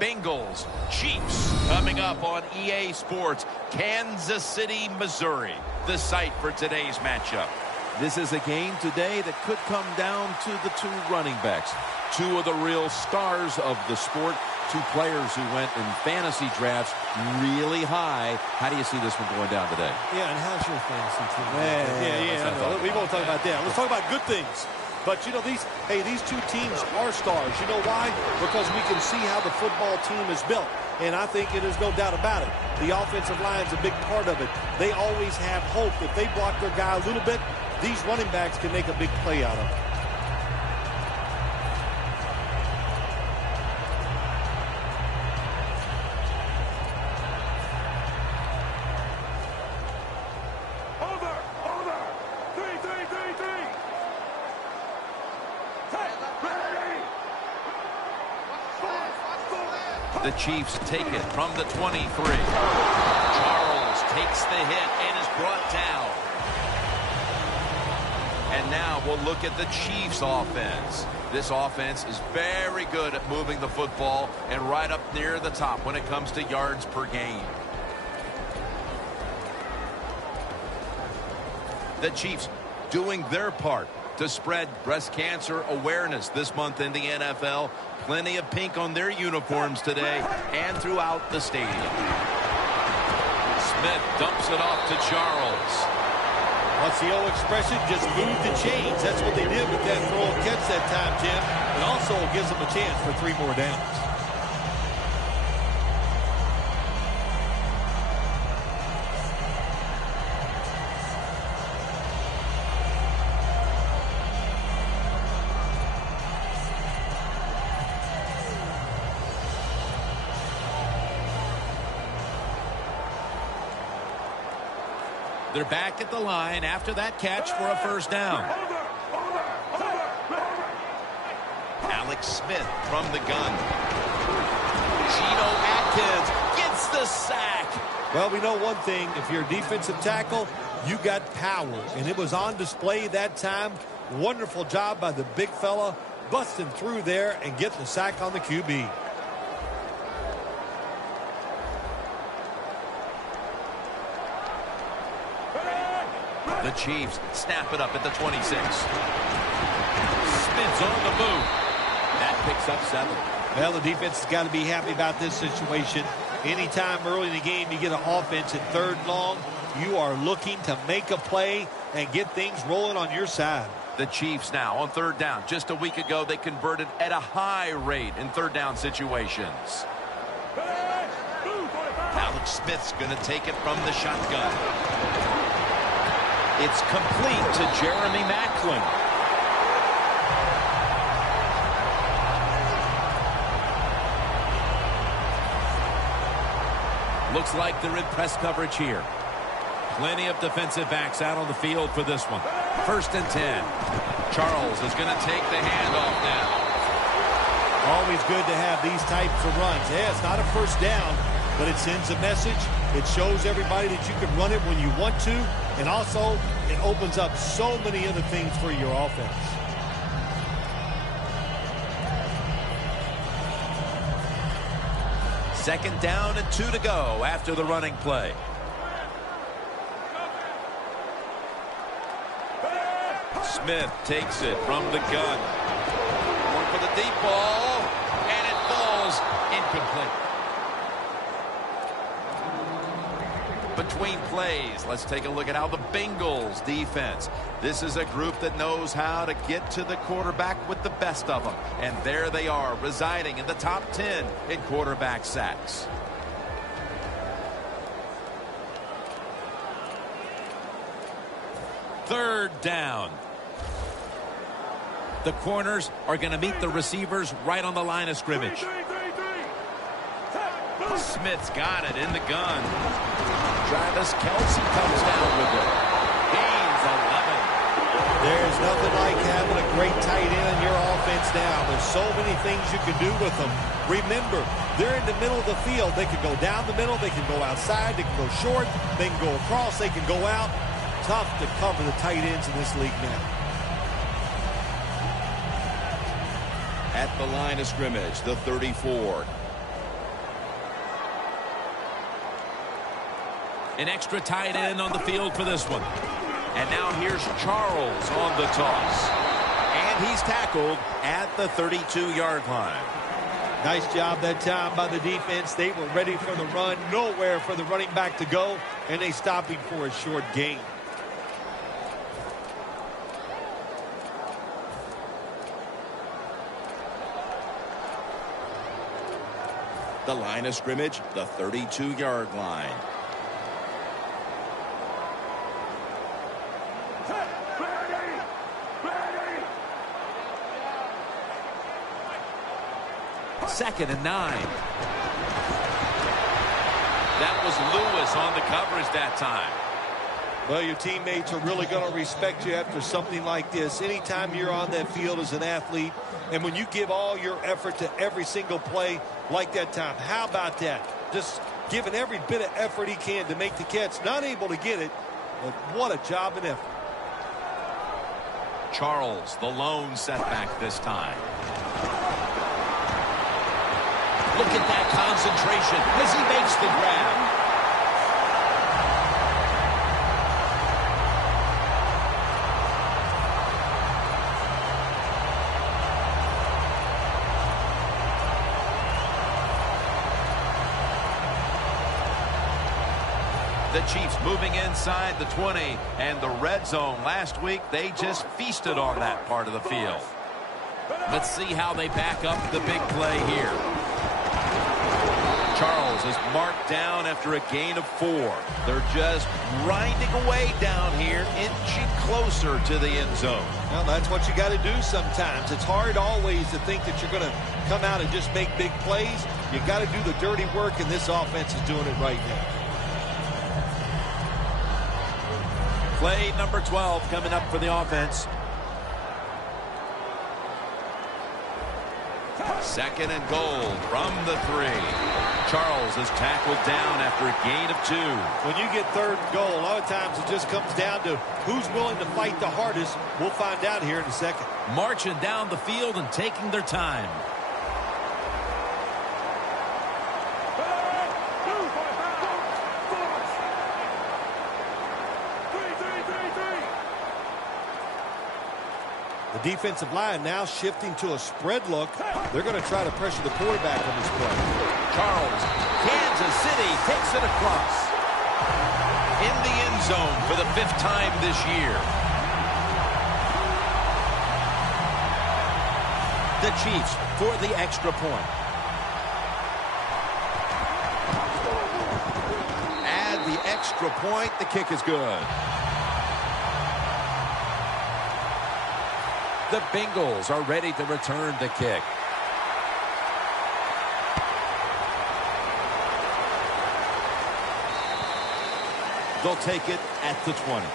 Bengals, Chiefs, coming up on EA Sports, Kansas City, Missouri, the site for today's matchup. This is a game today that could come down to the two running backs. Two of the real stars of the sport. Two players who went in fantasy drafts really high. How do you see this one going down today? Yeah, and how's your fantasy team? Yeah. We won't talk about that. Let's talk about good things. But, you know, these two teams are stars. You know why? Because we can see how the football team is built. And I think there's no doubt about it. The offensive line's a big part of it. They always have hope. If they block their guy a little bit, these running backs can make a big play out of it. The Chiefs take it from the 23. Charles takes the hit and is brought down. And now we'll look at the Chiefs offense. This offense is very good at moving the football and right up near the top when it comes to yards per game. The Chiefs doing their part to spread breast cancer awareness this month in the NFL. Plenty of pink on their uniforms today and throughout the stadium. Smith dumps it off to Charles. What's the old expression? Just move the chains. That's what they did with that throw and catch that time, Jim. It also gives them a chance for 3 more downs. They're back at the line after that catch for a first down. Alex Smith from the gun. Geno Atkins gets the sack. Well, we know one thing. If you're a defensive tackle, you got power. And it was on display that time. Wonderful job by the big fella busting through there and getting the sack on the QB. The Chiefs snap it up at the 26. Smith's on the move. That picks up 7. Well, the defense has got to be happy about this situation. Anytime early in the game you get an offense at 3rd and long, you are looking to make a play and get things rolling on your side. The Chiefs now on 3rd down. Just a week ago, they converted at a high rate in 3rd down situations. Alex Smith's going to take it from the shotgun. It's complete to Jeremy Maclin. Looks like they're in press coverage here. Plenty of defensive backs out on the field for this one. 1st and 10. Charles is going to take the handoff now. Always good to have these types of runs. Yeah, it's not a first down, but it sends a message. It shows everybody that you can run it when you want to. And also, it opens up so many other things for your offense. Second down and 2 to go after the running play. Smith takes it from the gun. Going for the deep ball, and it falls incomplete. Between plays, let's take a look at how the Bengals defense. This is a group that knows how to get to the quarterback with the best of them. And there they are, residing in the top 10 in quarterback sacks. Third down. The corners are going to meet the receivers right on the line of scrimmage. Smith's got it in the gun. Travis Kelce comes down with it. Gains 11. There's nothing like having a great tight end in your offense now. There's so many things you can do with them. Remember, they're in the middle of the field. They can go down the middle. They can go outside. They can go short. They can go across. They can go out. Tough to cover the tight ends in this league now. At the line of scrimmage, the 34. An extra tight end on the field for this one. And now here's Charles on the toss. And he's tackled at the 32-yard line. Nice job that time by the defense. They were ready for the run. Nowhere for the running back to go. And they stopped him for a short gain. The line of scrimmage, the 32-yard line. Second and 9. That was Lewis on the coverage that time. Well, your teammates are really going to respect you after something like this. Anytime you're on that field as an athlete, and when you give all your effort to every single play like that time, how about that? Just giving every bit of effort he can to make the catch. Not able to get it, but what a job and effort. Charles, the lone setback this time. Look at that concentration as he makes the grab. The Chiefs moving inside the 20, and the red zone last week, they just feasted on that part of the field. Let's see how they back up the big play here. Charles is marked down after a gain of 4. They're just grinding away down here, inching closer to the end zone. Well, that's what you got to do sometimes. It's hard always to think that you're going to come out and just make big plays. You got to do the dirty work, and this offense is doing it right now. Play number 12 coming up for the offense. Second and goal from the 3. Charles is tackled down after a gain of 2. When you get third and goal, a lot of times it just comes down to who's willing to fight the hardest. We'll find out here in a second. Marching down the field and taking their time. The defensive line now shifting to a spread look. They're going to try to pressure the quarterback on this play. Charles, Kansas City takes it across. In the end zone for the 5th time this year. The Chiefs for the extra point. Add the extra point. The kick is good. The Bengals are ready to return the kick. They'll take it at the 20.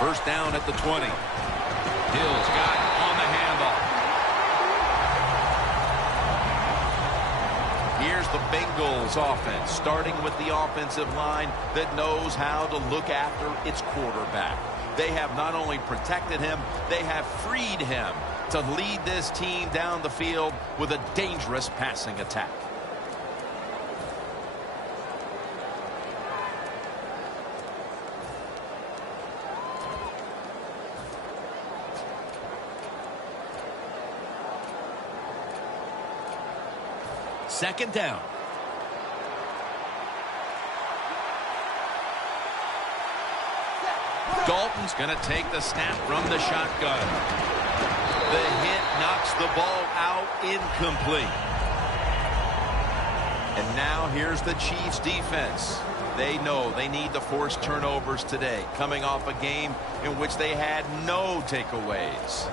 First down at the 20. Hill's got on the handoff. Here's the Bengals offense, starting with the offensive line that knows how to look after its quarterback. They have not only protected him, they have freed him to lead this team down the field with a dangerous passing attack. Second down. Dalton's going to take the snap from the shotgun. The hit knocks the ball out, incomplete. And now here's the Chiefs defense. They know they need to force turnovers today, coming off a game in which they had no takeaways.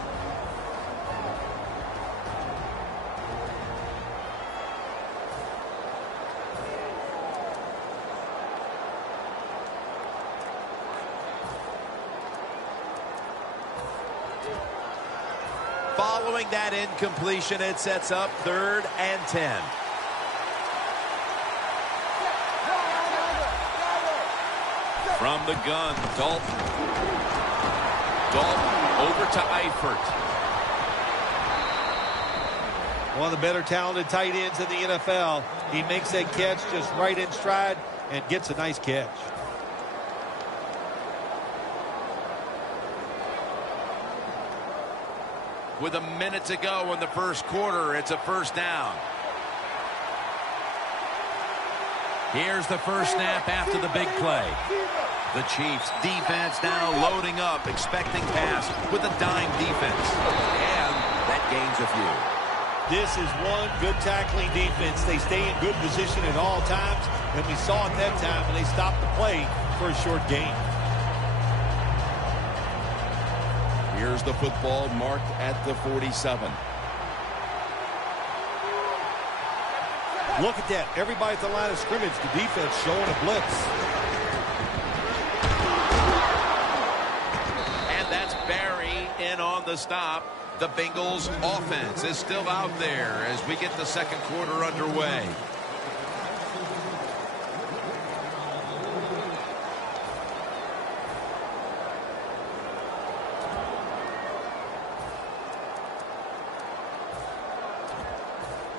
Following that incompletion, it sets up 3rd and 10. From the gun, Dalton. Dalton over to Eifert. One of the better talented tight ends in the NFL. He makes that catch just right in stride and gets a nice catch. With a minute to go in the first quarter, it's a 1st down. Here's the first snap after the big play. The Chiefs defense now loading up, expecting pass with a dime defense. And that gains a few. This is one good tackling defense. They stay in good position at all times, and we saw it that time when they stopped the play for a short gain. Here's the football marked at the 47. Look at that. Everybody at the line of scrimmage, the defense showing a blitz. And that's Barry in on the stop. The Bengals offense is still out there as we get the second quarter underway.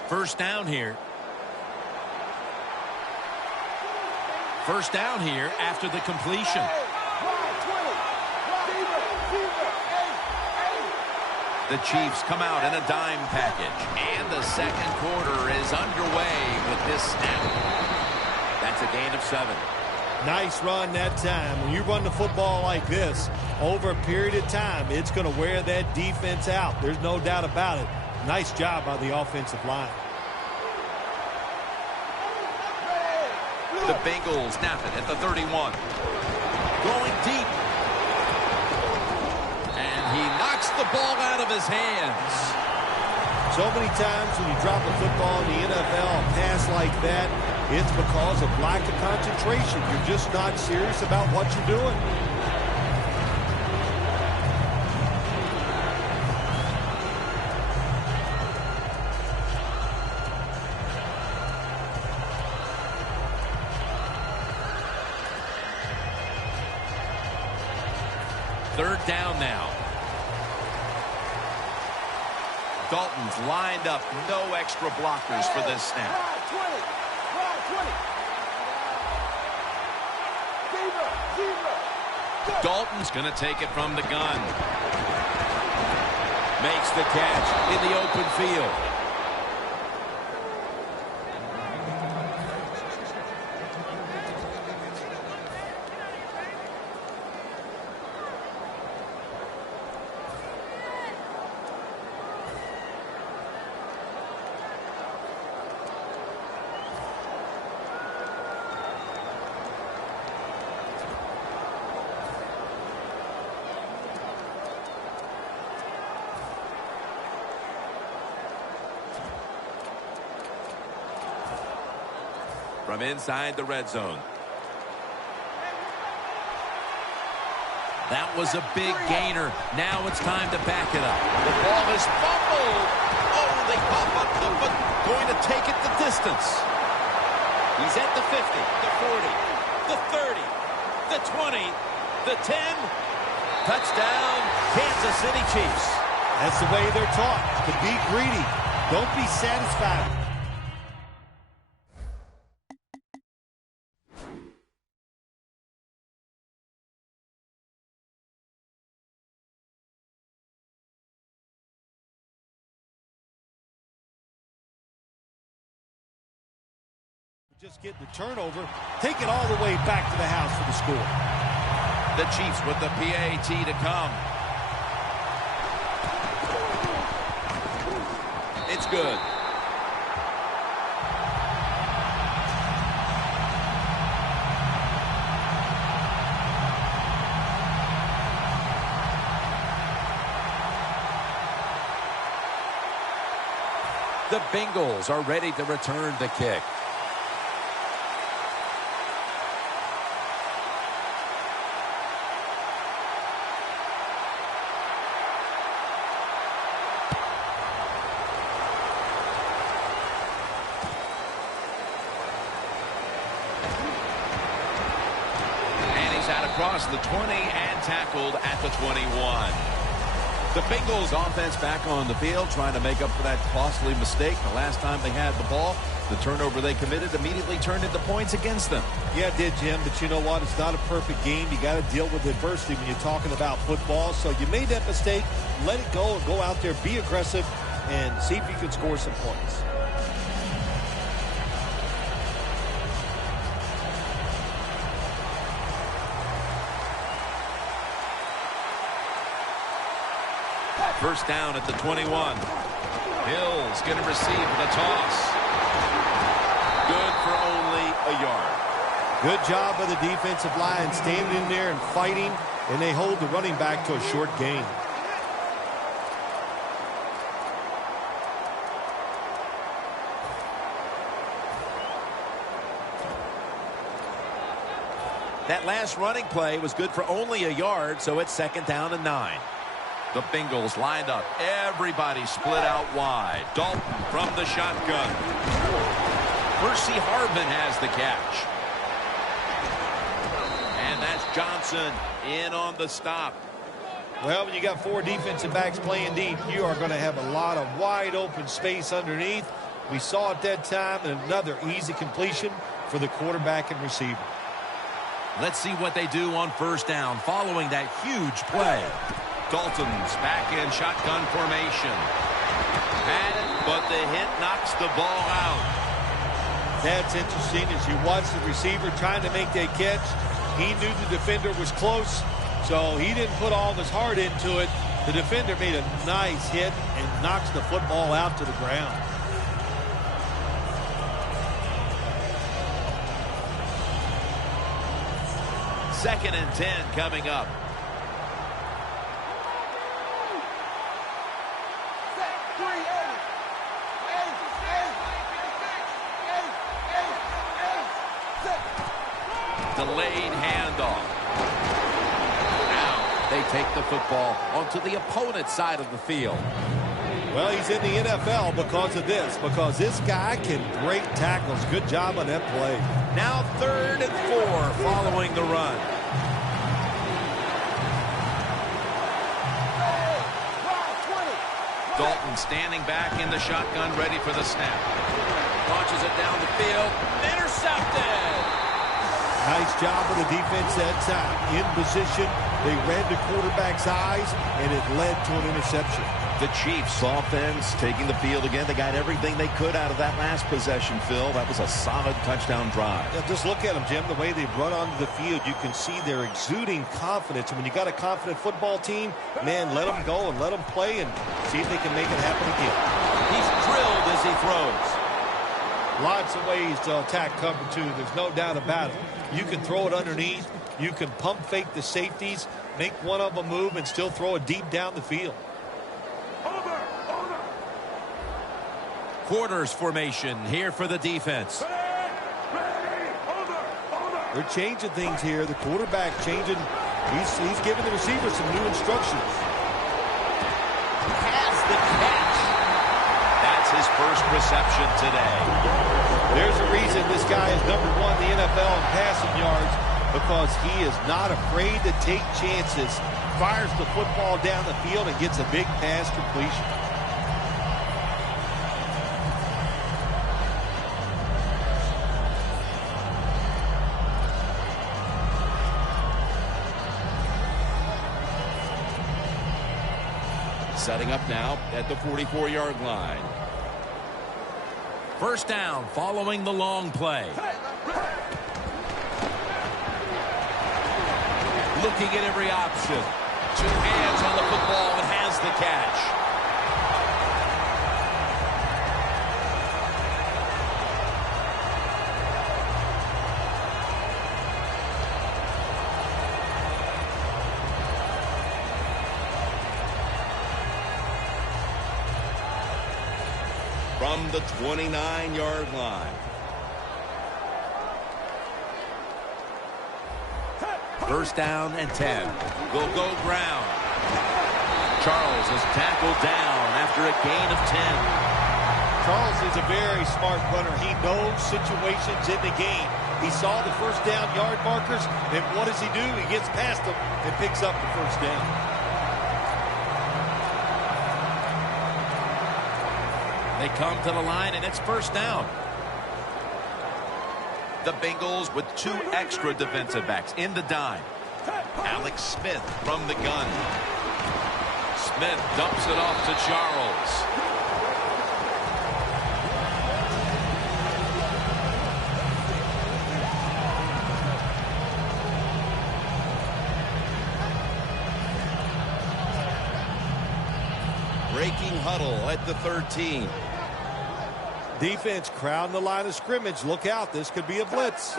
First down here. First down here after the completion. The Chiefs come out in a dime package. And the second quarter is underway with this snap. That's a gain of 7. Nice run that time. When you run the football like this, over a period of time, it's going to wear that defense out. There's no doubt about it. Nice job by the offensive line. The Bengals snap it at the 31. Going deep. And he knocks the ball out of his hands. So many times when you drop a football in the NFL, a pass like that, it's because of lack of concentration. You're just not serious about what you're doing. Third down now. Dalton's lined up. No extra blockers for this snap. Dalton's going to take it from the gun. Makes the catch in the open field. From inside the red zone. That was a big gainer. Now it's time to back it up. The ball is fumbled. Oh, they pop up the foot. Going to take it the distance. He's at the 50, the 40, the 30, the 20, the 10. Touchdown, Kansas City Chiefs. That's the way they're taught, to be greedy. Don't be satisfied. Just get the turnover, take it all the way back to the house for the score. The Chiefs with the PAT to come. It's good. The Bengals are ready to return the kick. across the 20 and tackled at the 21. The Bengals offense back on the field trying to make up for that costly mistake. The last time they had the ball, the turnover they committed immediately turned into points against them. Yeah, it did, Jim, but you know what? It's not a perfect game. You got to deal with adversity when you're talking about football. So you made that mistake, let it go, and go out there, be aggressive, and see if you can score some points. First down at the 21. Hill's going to receive the toss. Good for only a yard. Good job by the defensive line standing in there and fighting, and they hold the running back to a short gain. That last running play was good for only a yard, so it's 2nd down and 9. The Bengals lined up. Everybody split out wide. Dalton from the shotgun. Percy Harvin has the catch. And that's Johnson in on the stop. Well, when you got 4 defensive backs playing deep, you are going to have a lot of wide open space underneath. We saw it that time, and another easy completion for the quarterback and receiver. Let's see what they do on first down following that huge play. Dalton's back in shotgun formation. But the hit knocks the ball out. That's interesting as you watch the receiver trying to make that catch. He knew the defender was close, so he didn't put all his heart into it. The defender made a nice hit and knocks the football out to the ground. Second and 10 coming up. Delayed handoff. Now They take the football onto the opponent's side of the field. Well, he's in the NFL because of this, because this guy can break tackles. Good job on that play. Now 3rd and 4 following the run. Dalton standing back in the shotgun, ready for the snap. Launches it down the field. Intercepted. Nice job of the defense that time. In position, they read the quarterback's eyes, and it led to an interception. The Chiefs offense taking the field again. They got everything they could out of that last possession, Phil. That was a solid touchdown drive. Yeah, just look at them, Jim. The way they run onto the field, you can see they're exuding confidence. And when you got a confident football team, man, let them go and let them play and see if they can make it happen again. He's drilled as he throws. Lots of ways to attack cover two. There's no doubt about it. You can throw it underneath. You can pump fake the safeties, make one of them move, and still throw it deep down the field. Quarters formation here for the defense. They're changing things here. The quarterback changing. He's giving the receiver some new instructions. Has the catch. That's his first reception today. There's a reason this guy is #1 in the NFL in passing yards, because he is not afraid to take chances, fires the football down the field, and gets a big pass completion. Setting up now at the 44-yard line. First down following the long play. Looking at every option. 2 hands on the football and has the catch. From the 29-yard line. First down and 10. Will go ground. Charles is tackled down after a gain of 10. Charles is a very smart runner. He knows situations in the game He saw the first down yard markers, and what does he do? He gets past them and picks up the first down. They come to the line, and it's first down. The Bengals with 2 extra defensive backs in the dime. Alex Smith from the gun. Smith dumps it off to Charles. Breaking huddle at the 13. Defense crowding the line of scrimmage. Look out. This could be a blitz.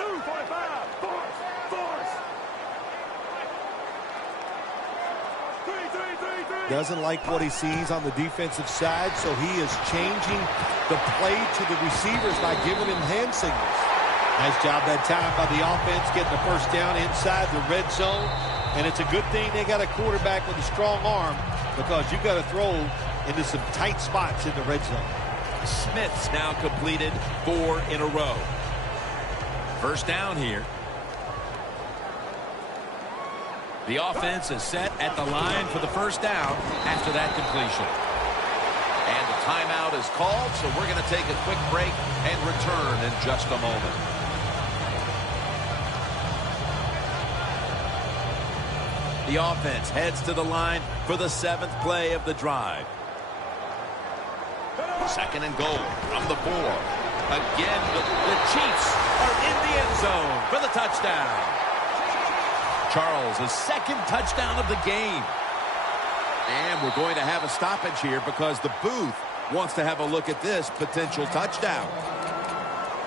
Doesn't like what he sees on the defensive side, so he is changing the play to the receivers by giving him hand signals. Nice job that time by the offense getting the first down inside the red zone. And it's a good thing they got a quarterback with a strong arm, because you've got to throw into some tight spots in the red zone. Smith's now completed 4 in a row. First down here. The offense is set at the line for the first down after that completion. And the timeout is called, so we're going to take a quick break and return in just a moment. The offense heads to the line for the 7th play of the drive. 2nd and goal from the 4. Again, the Chiefs are in the end zone for the touchdown. Charles, his 2nd touchdown of the game. And we're going to have a stoppage here because the booth wants to have a look at this potential touchdown.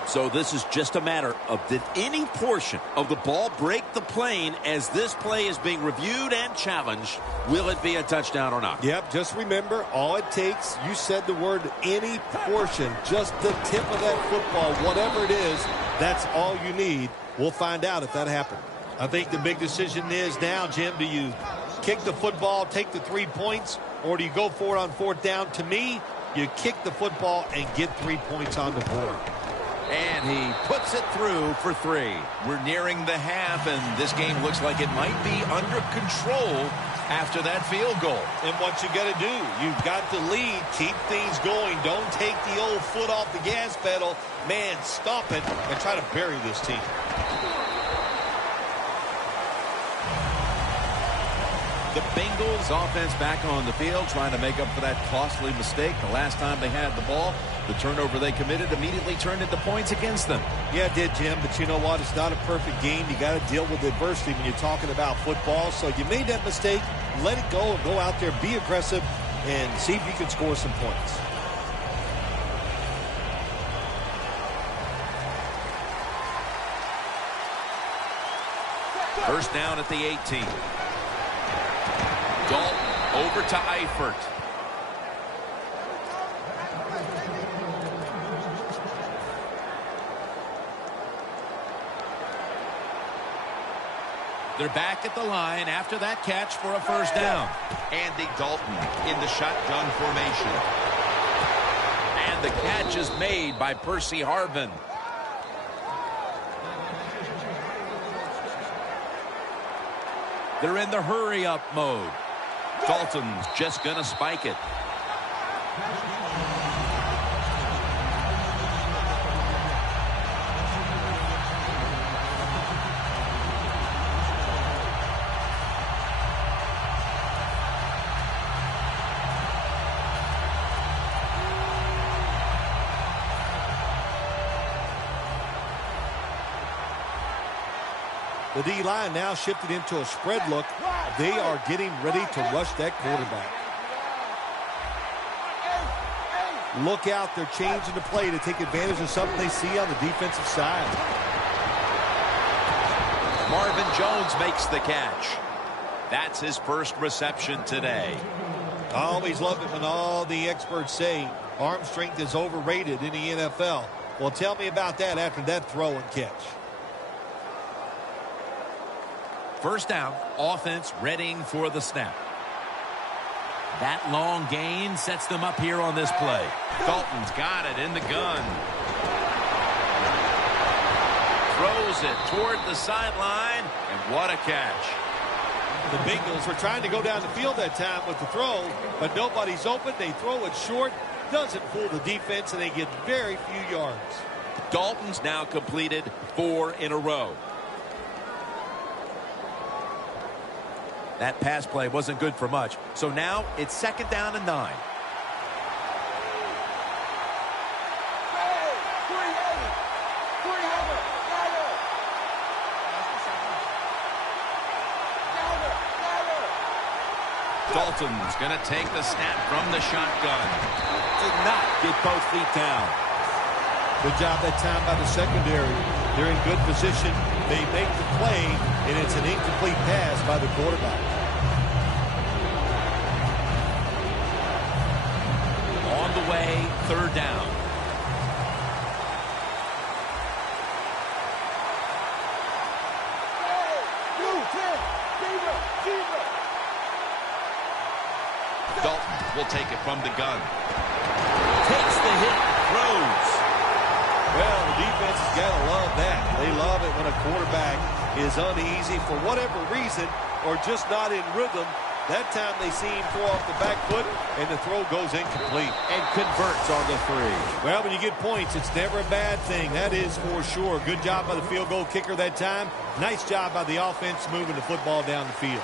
So this is just a matter of, did any portion of the ball break the plane as this play is being reviewed and challenged? Will it be a touchdown or not? Yep, just remember, all it takes, you said the word any portion, just the tip of that football, whatever it is, that's all you need. We'll find out if that happened. I think the big decision is now, Jim, do you kick the football, take the 3 points, or do you go for it on 4th down? To me, you kick the football and get 3 points on the board. And he puts it through for 3. We're nearing the half, and this game looks like it might be under control after that field goal. And what you got to do, you've got the lead, keep things going. Don't take the old foot off the gas pedal. Man, stop it and try to bury this team. The Bengals offense back on the field trying to make up for that costly mistake. The last time they had the ball, the turnover they committed immediately turned into points against them. Yeah, it did, Jim, but you know what? It's not a perfect game. You got to deal with adversity when you're talking about football. So you made that mistake, let it go, and go out there, be aggressive, and see if you can score some points. First down at the 18. Dalton over to Eifert. They're back at the line after that catch for a first down. Andy Dalton in the shotgun formation. And the catch is made by Percy Harvin. They're in the hurry-up mode. Dalton's just going to spike it. The D-line now shifted into a spread look. They are getting ready to rush that quarterback. Look out, they're changing the play to take advantage of something they see on the defensive side. Marvin Jones makes the catch. That's his first reception today. I always love it when all the experts say arm strength is overrated in the NFL. Well, tell me about that after that throw and catch. First down, offense readying for the snap. That long gain sets them up here on this play. Dalton's got it in the gun. throws it toward the sideline, and what a catch. The Bengals were trying to go down the field that time with the throw, but nobody's open. They throw it short, doesn't fool the defense, and they get very few yards. Dalton's now completed 4 in a row. That pass play wasn't good for much. So now it's 2nd down and 9. Dalton's going to take the snap from the shotgun. Did not get both feet down. Good job that time by the secondary. They're in good position. They make the play, and it's an incomplete pass by the quarterback. On the way, 3rd down. Dalton will take it from the gun. Takes the hit, throws. Well, the defense has got to love that. They love it when a quarterback is uneasy for whatever reason or just not in rhythm. That time they see him throw off the back foot, and the throw goes incomplete. And converts on the 3. Well, when you get points, it's never a bad thing. That is for sure. Good job by the field goal kicker that time. Nice job by the offense moving the football down the field.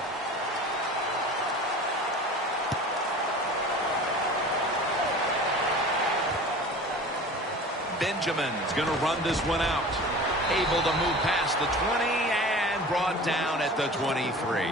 Benjamin's going to run this one out. Able to move past the 20 and brought down at the 23.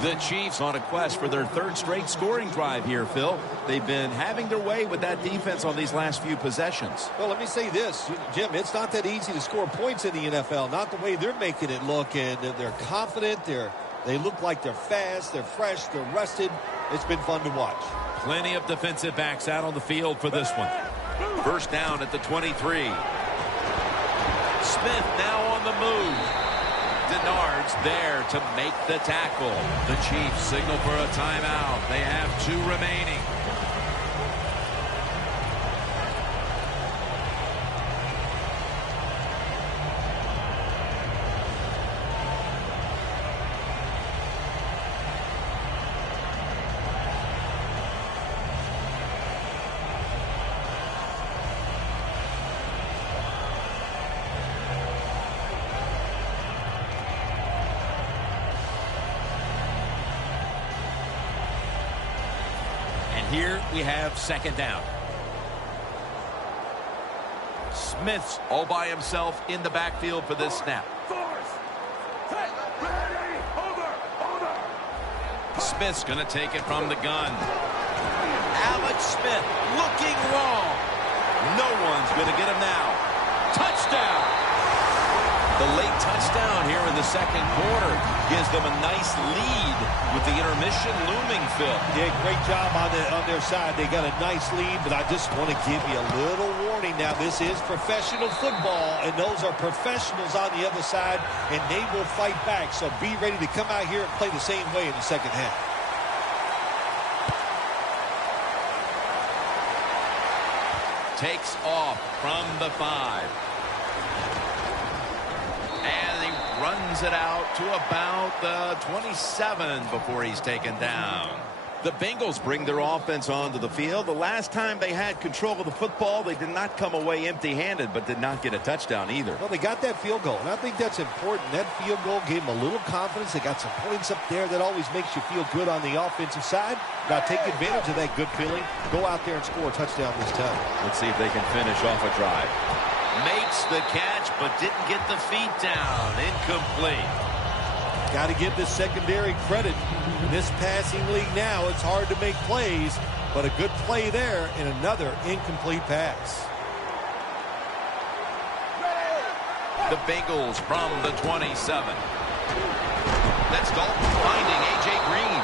The Chiefs on a quest for their 3rd straight scoring drive here, Phil. They've been having their way with that defense on these last few possessions. Well, let me say this, Jim, it's not that easy to score points in the NFL, not the way they're making it look, and they're confident, they look like they're fast, they're fresh, they're rested. It's been fun to watch. Plenty of defensive backs out on the field for this one. 1st down at the 23. Smith now on the move. Denard's there to make the tackle. The Chiefs signal for a timeout. They have 2 remaining. Here we have 2nd down. Smith's all by himself in the backfield for this snap. Smith's going to take it from the gun. Alex Smith looking long. No one's going to get him now. Touchdown! The late touchdown here in the 2nd quarter gives them a nice lead with the intermission looming, Phil. Yeah, great job on their side. They got a nice lead, but I just want to give you a little warning now. This is professional football, and those are professionals on the other side, and they will fight back. So be ready to come out here and play the same way in the 2nd half. Takes off from the 5. And he runs it out to about the 27 before he's taken down. The Bengals bring their offense onto the field. The last time they had control of the football, they did not come away empty-handed, but did not get a touchdown either. Well, they got that field goal, and I think that's important. That field goal gave them a little confidence. They got some points up there that always makes you feel good on the offensive side. Now take advantage of that good feeling. Go out there and score a touchdown this time. Let's see if they can finish off a drive. Makes the catch, but didn't get the feet down. Incomplete. Got to give this secondary credit. In this passing league now, it's hard to make plays, but a good play there and another incomplete pass. The Bengals from the 27. That's Dalton finding A.J. Green.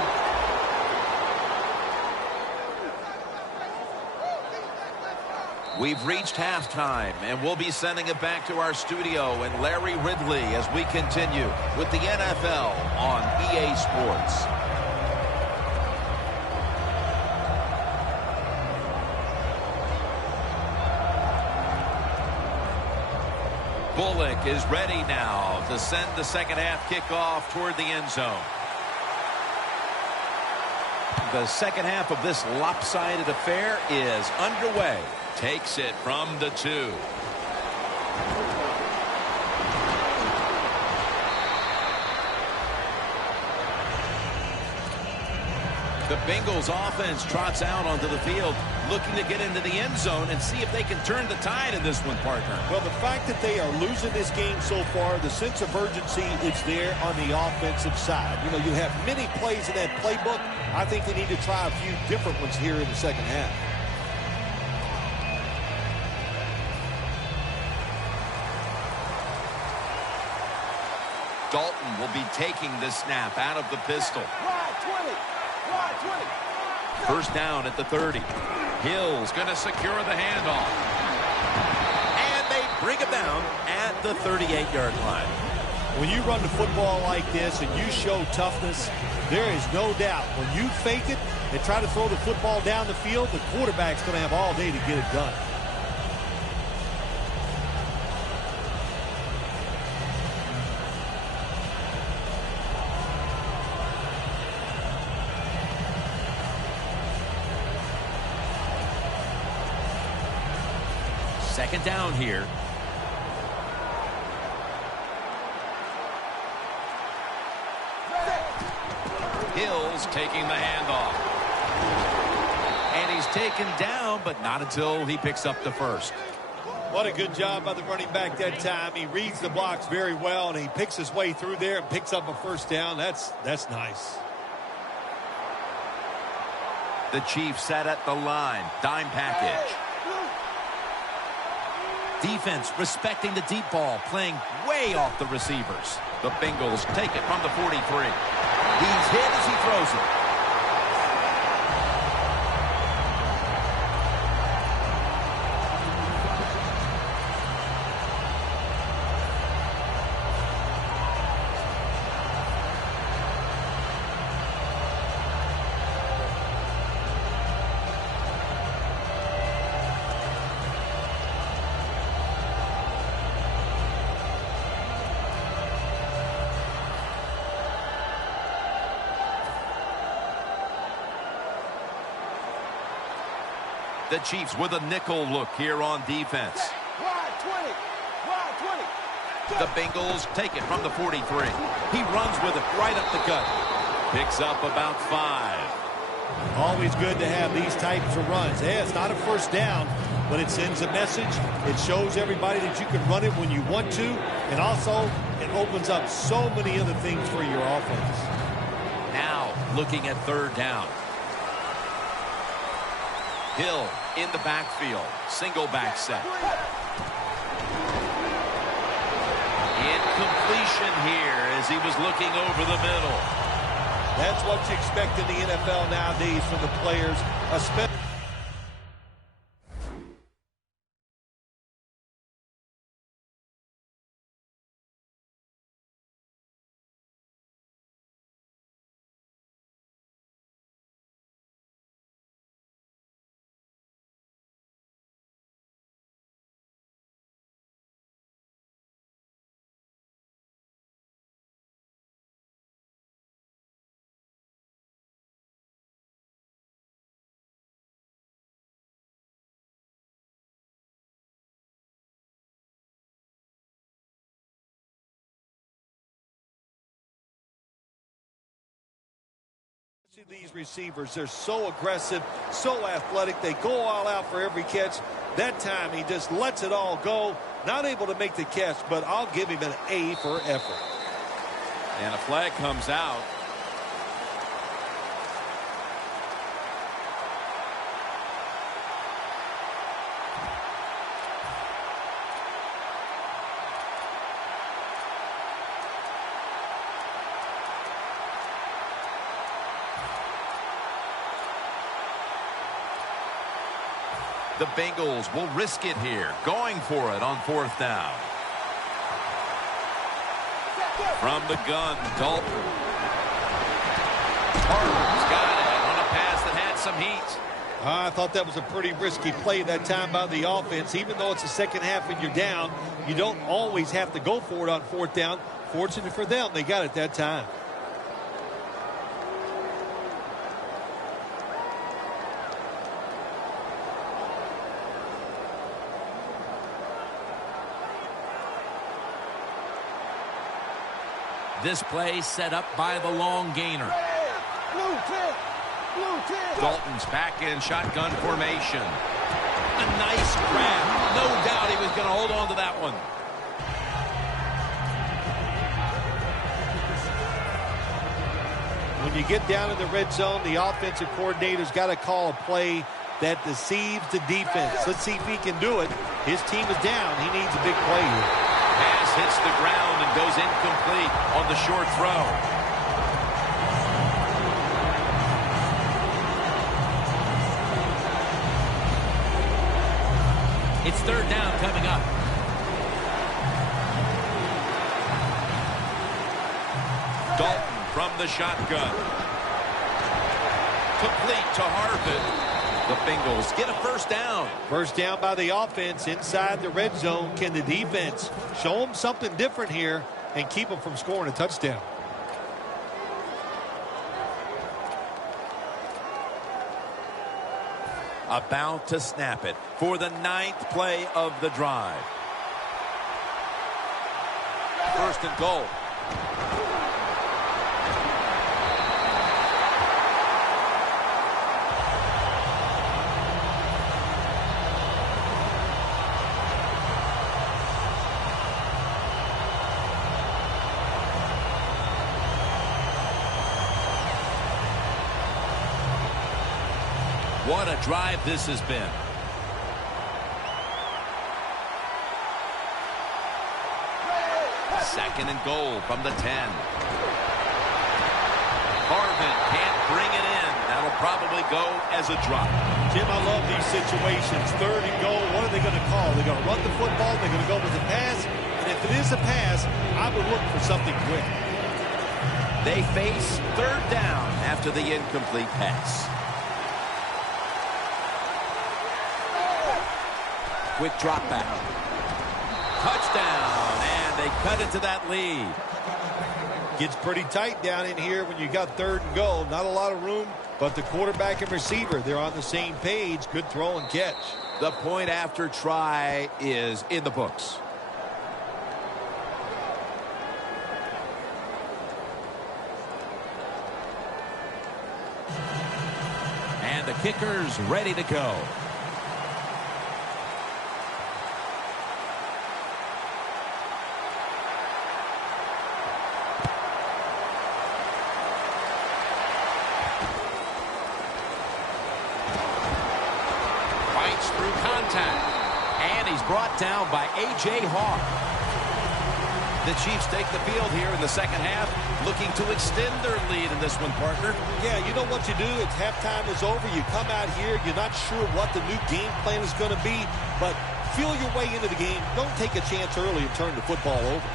We've reached halftime, and we'll be sending it back to our studio and Larry Ridley as we continue with the NFL on EA Sports. Bullock is ready now to send the second half kickoff toward the end zone. The second half of this lopsided affair is underway. Takes it from the 2. The Bengals offense trots out onto the field, looking to get into the end zone and see if they can turn the tide in this one, partner. Well, the fact that they are losing this game so far, the sense of urgency is there on the offensive side. You know, you have many plays in that playbook. I think they need to try a few different ones here in the second half. Dalton will be taking the snap out of the pistol. First down at the 30. Hill's going to secure the handoff. And they bring him down at the 38-yard line. When you run the football like this and you show toughness, there is no doubt when you fake it and try to throw the football down the field, the quarterback's going to have all day to get it done. Second down here. Hill's taking the handoff. And he's taken down, but not until he picks up the first. What a good job by the running back that time. He reads the blocks very well, and he picks his way through there and picks up a first down. That's nice. The Chiefs set at the line. Dime package. Defense respecting the deep ball, playing way off the receivers. The Bengals take it from the 43. He's hit as he throws it. The Chiefs with a nickel look here on defense. The Bengals take it from the 43. He runs with it right up the gut. Picks up about 5. Always good to have these types of runs. Hey, it's not a first down, but it sends a message. It shows everybody that you can run it when you want to. And also, it opens up so many other things for your offense. Now, looking at third down. Hill in the backfield. Single back set. Incompletion here as he was looking over the middle. That's what you expect in the NFL nowadays from the players, especially. These receivers, they're so aggressive, so athletic. They go all out for every catch. That time, he just lets it all go. Not able to make the catch, but I'll give him an A for effort. And a flag comes out. The Bengals will risk it here, going for it on fourth down. From the gun, Dalton. Harper's got it on a pass that had some heat. I thought that was a pretty risky play that time by the offense. Even though it's the second half and you're down, you don't always have to go for it on fourth down. Fortunate for them, they got it that time. This play set up by the long gainer. Dalton's back in shotgun formation. A nice grab. No doubt he was going to hold on to that one. When you get down in the red zone, the offensive coordinator's got to call a play that deceives the defense. Let's see if he can do it. His team is down. He needs a big play here. Pass hits the ground and goes incomplete on the short throw. It's third down coming up. Dalton from the shotgun. Complete to Harvin. The Bengals get a first down. First down by the offense inside the red zone. Can the defense show them something different here and keep them from scoring a touchdown? About to snap it for the 9th play of the drive. First and goal. What a drive this has been. Second and goal from the 10. Harvin can't bring it in. That'll probably go as a drop. Jim, I love these situations. Third and goal. What are they going to call? They're going to run the football. They're going to go with a pass. And if it is a pass, I would look for something quick. They face third down after the incomplete pass. Quick drop back. Touchdown, and they cut into that lead. Gets pretty tight down in here when you got third and goal. Not a lot of room, but the quarterback and receiver, they're on the same page. Good throw and catch. The point after try is in the books. And the kicker's ready to go. Through contact, and he's brought down by A.J. Hawk. The Chiefs take the field here in the second half, looking to extend their lead in this one, partner. Yeah, you know what you do? It's halftime is over. You come out here, you're not sure what the new game plan is going to be, but feel your way into the game. Don't take a chance early and turn the football over.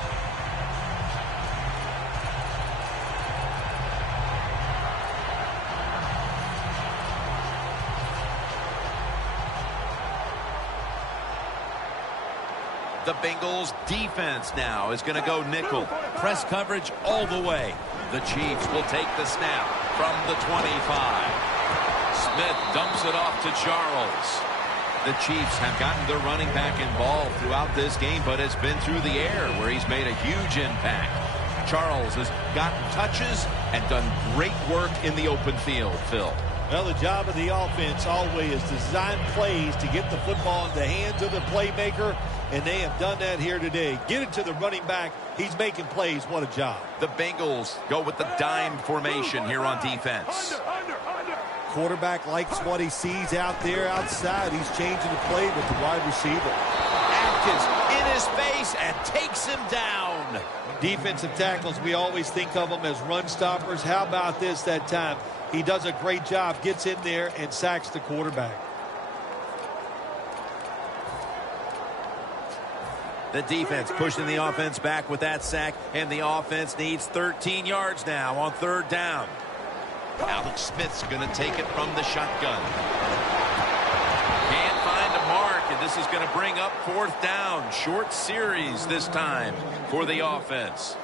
The Bengals defense now is going to go nickel. Press coverage all the way. The Chiefs will take the snap from the 25. Smith dumps it off to Charles. The Chiefs have gotten their running back involved throughout this game, but it's been through the air where he's made a huge impact. Charles has gotten touches and done great work in the open field, Phil. Well, the job of the offense always is to design plays to get the football in the hands of the playmaker, and they have done that here today. Get it to the running back. He's making plays. What a job. The Bengals go with the dime formation here on defense. Quarterback likes what he sees out there outside. He's changing the play with the wide receiver. Atkins in his face and takes him down. Defensive tackles, we always think of them as run stoppers. How about this that time? He does a great job, gets in there and sacks the quarterback. The defense pushing the offense back with that sack, and the offense needs 13 yards now on third down. Alex Smith's going to take it from the shotgun. this is going to bring up 4th down. Short series this time for the offense.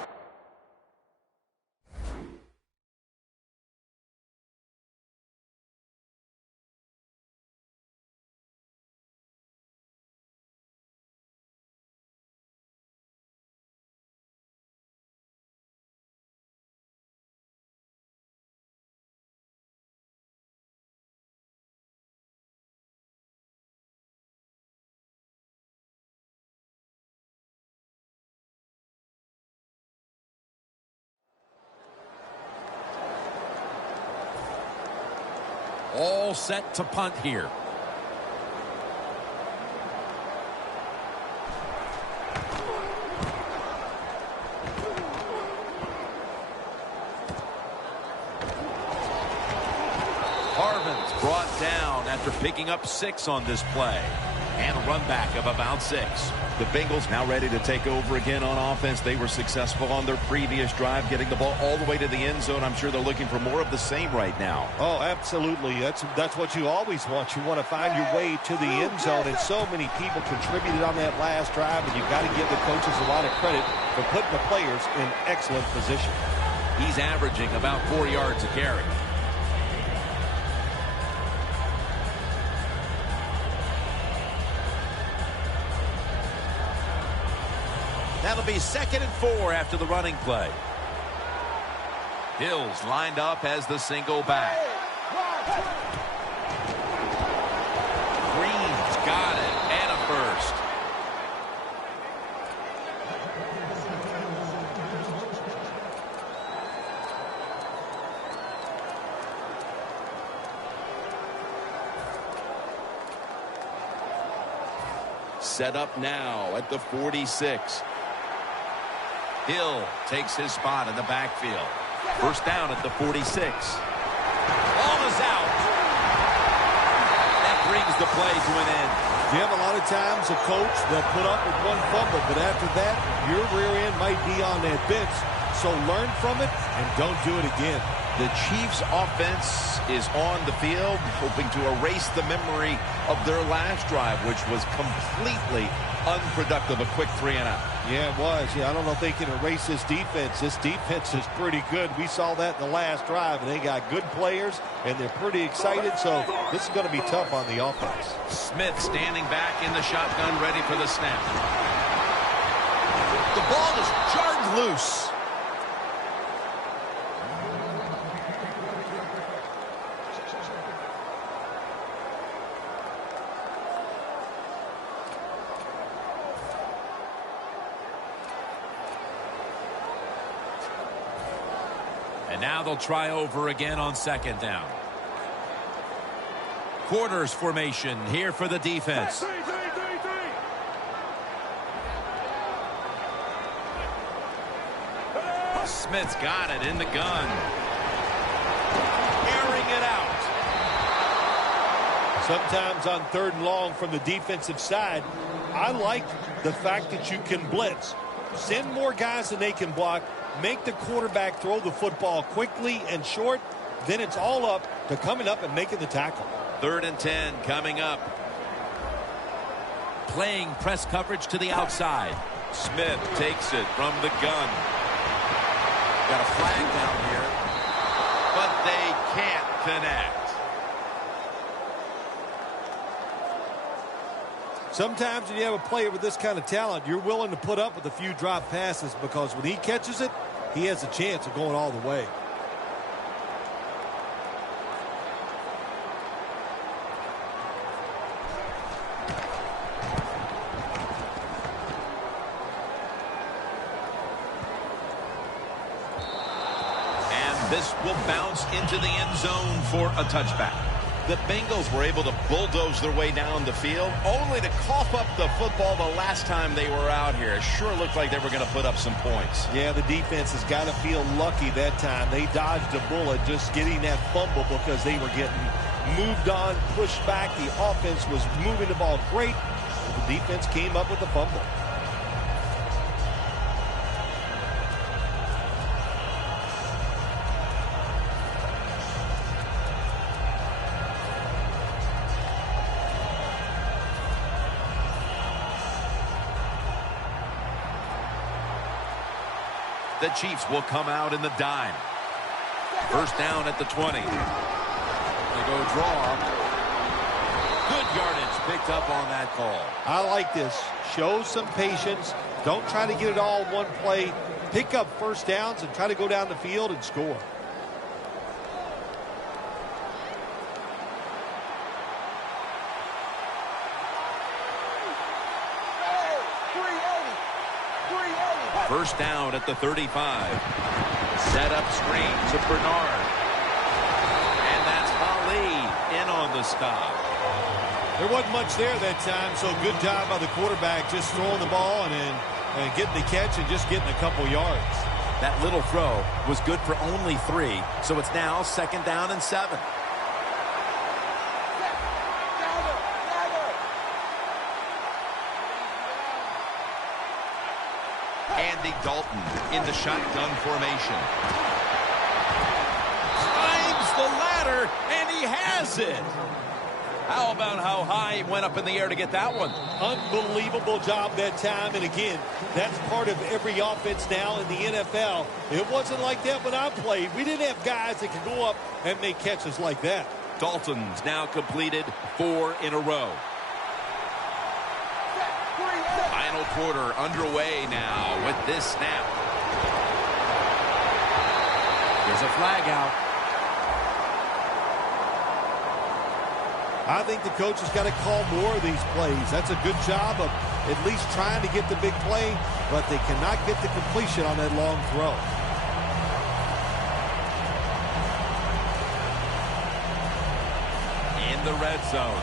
All set to punt here. Harvin's brought down after picking up 6 on this play. And a run back of about 6. The Bengals now ready to take over again on offense. They were successful on their previous drive, getting the ball all the way to the end zone. I'm sure they're looking for more of the same right now. Oh, absolutely. That's what you always want. You want to find your way to the end zone, and so many people contributed on that last drive, and you've got to give the coaches a lot of credit for putting the players in excellent position. He's averaging about 4 yards a carry. That'll be 2nd and 4 after the running play. Hill's lined up as the single back. Green's got it, and a first. Set up now at the 46. Hill takes his spot in the backfield. First down at the 46. Ball is out. That brings the play to an end. You have a lot of times a coach, they'll put up with one fumble, but after that, your rear end might be on that bench. So learn from it and don't do it again. The Chiefs' offense is on the field, hoping to erase the memory of their last drive, which was completely unproductive, a quick 3-and-out. Yeah, it was. Yeah, I don't know if they can erase this defense. This defense is pretty good. We saw that in the last drive, and they got good players, and they're pretty excited, so this is going to be tough on the offense. Smith standing back in the shotgun, ready for the snap. The ball is jarred loose. And now they'll try over again on 2nd down. Quarters formation here for the defense. Smith's got it in the gun. Airing it out. Sometimes on 3rd and long from the defensive side, I like the fact that you can blitz. Send more guys than they can block. Make the quarterback throw the football quickly and short. Then it's all up to coming up and making the tackle. 3rd and 10 coming up. Playing press coverage to the outside. Smith takes it from the gun. Got a flag down here, but they can't connect. Sometimes when you have a player with this kind of talent, you're willing to put up with a few drop passes because when he catches it, he has a chance of going all the way. And this will bounce into the end zone for a touchback. The Bengals were able to bulldoze their way down the field, only to cough up the football the last time they were out here. It sure looked like they were going to put up some points. Yeah, the defense has got to feel lucky that time. They dodged a bullet just getting that fumble because they were getting moved on, pushed back. The offense was moving the ball great. The defense came up with the fumble. The Chiefs will come out in the dime. First down at the 20. They go draw. Good yardage picked up on that call. I like this. Show some patience. Don't try to get it all in one play. Pick up first downs and try to go down the field and score. First down at the 35. Set up screen to Bernard. And that's Ali in on the stop. There wasn't much there that time, so good job by the quarterback just throwing the ball and getting the catch and just getting a couple yards. That little throw was good for only 3, so it's now second down and 7. Andy Dalton in the shotgun formation. Climbs the ladder, and he has it. How about how high he went up in the air to get that one? Unbelievable job that time. And again, that's part of every offense now in the NFL. It wasn't like that when I played. We didn't have guys that could go up and make catches like that. Dalton's now completed 4 in a row. Final quarter underway now with this snap. There's a flag out. I think the coach has got to call more of these plays. That's a good job of at least trying to get the big play, but they cannot get the completion on that long throw. In the red zone.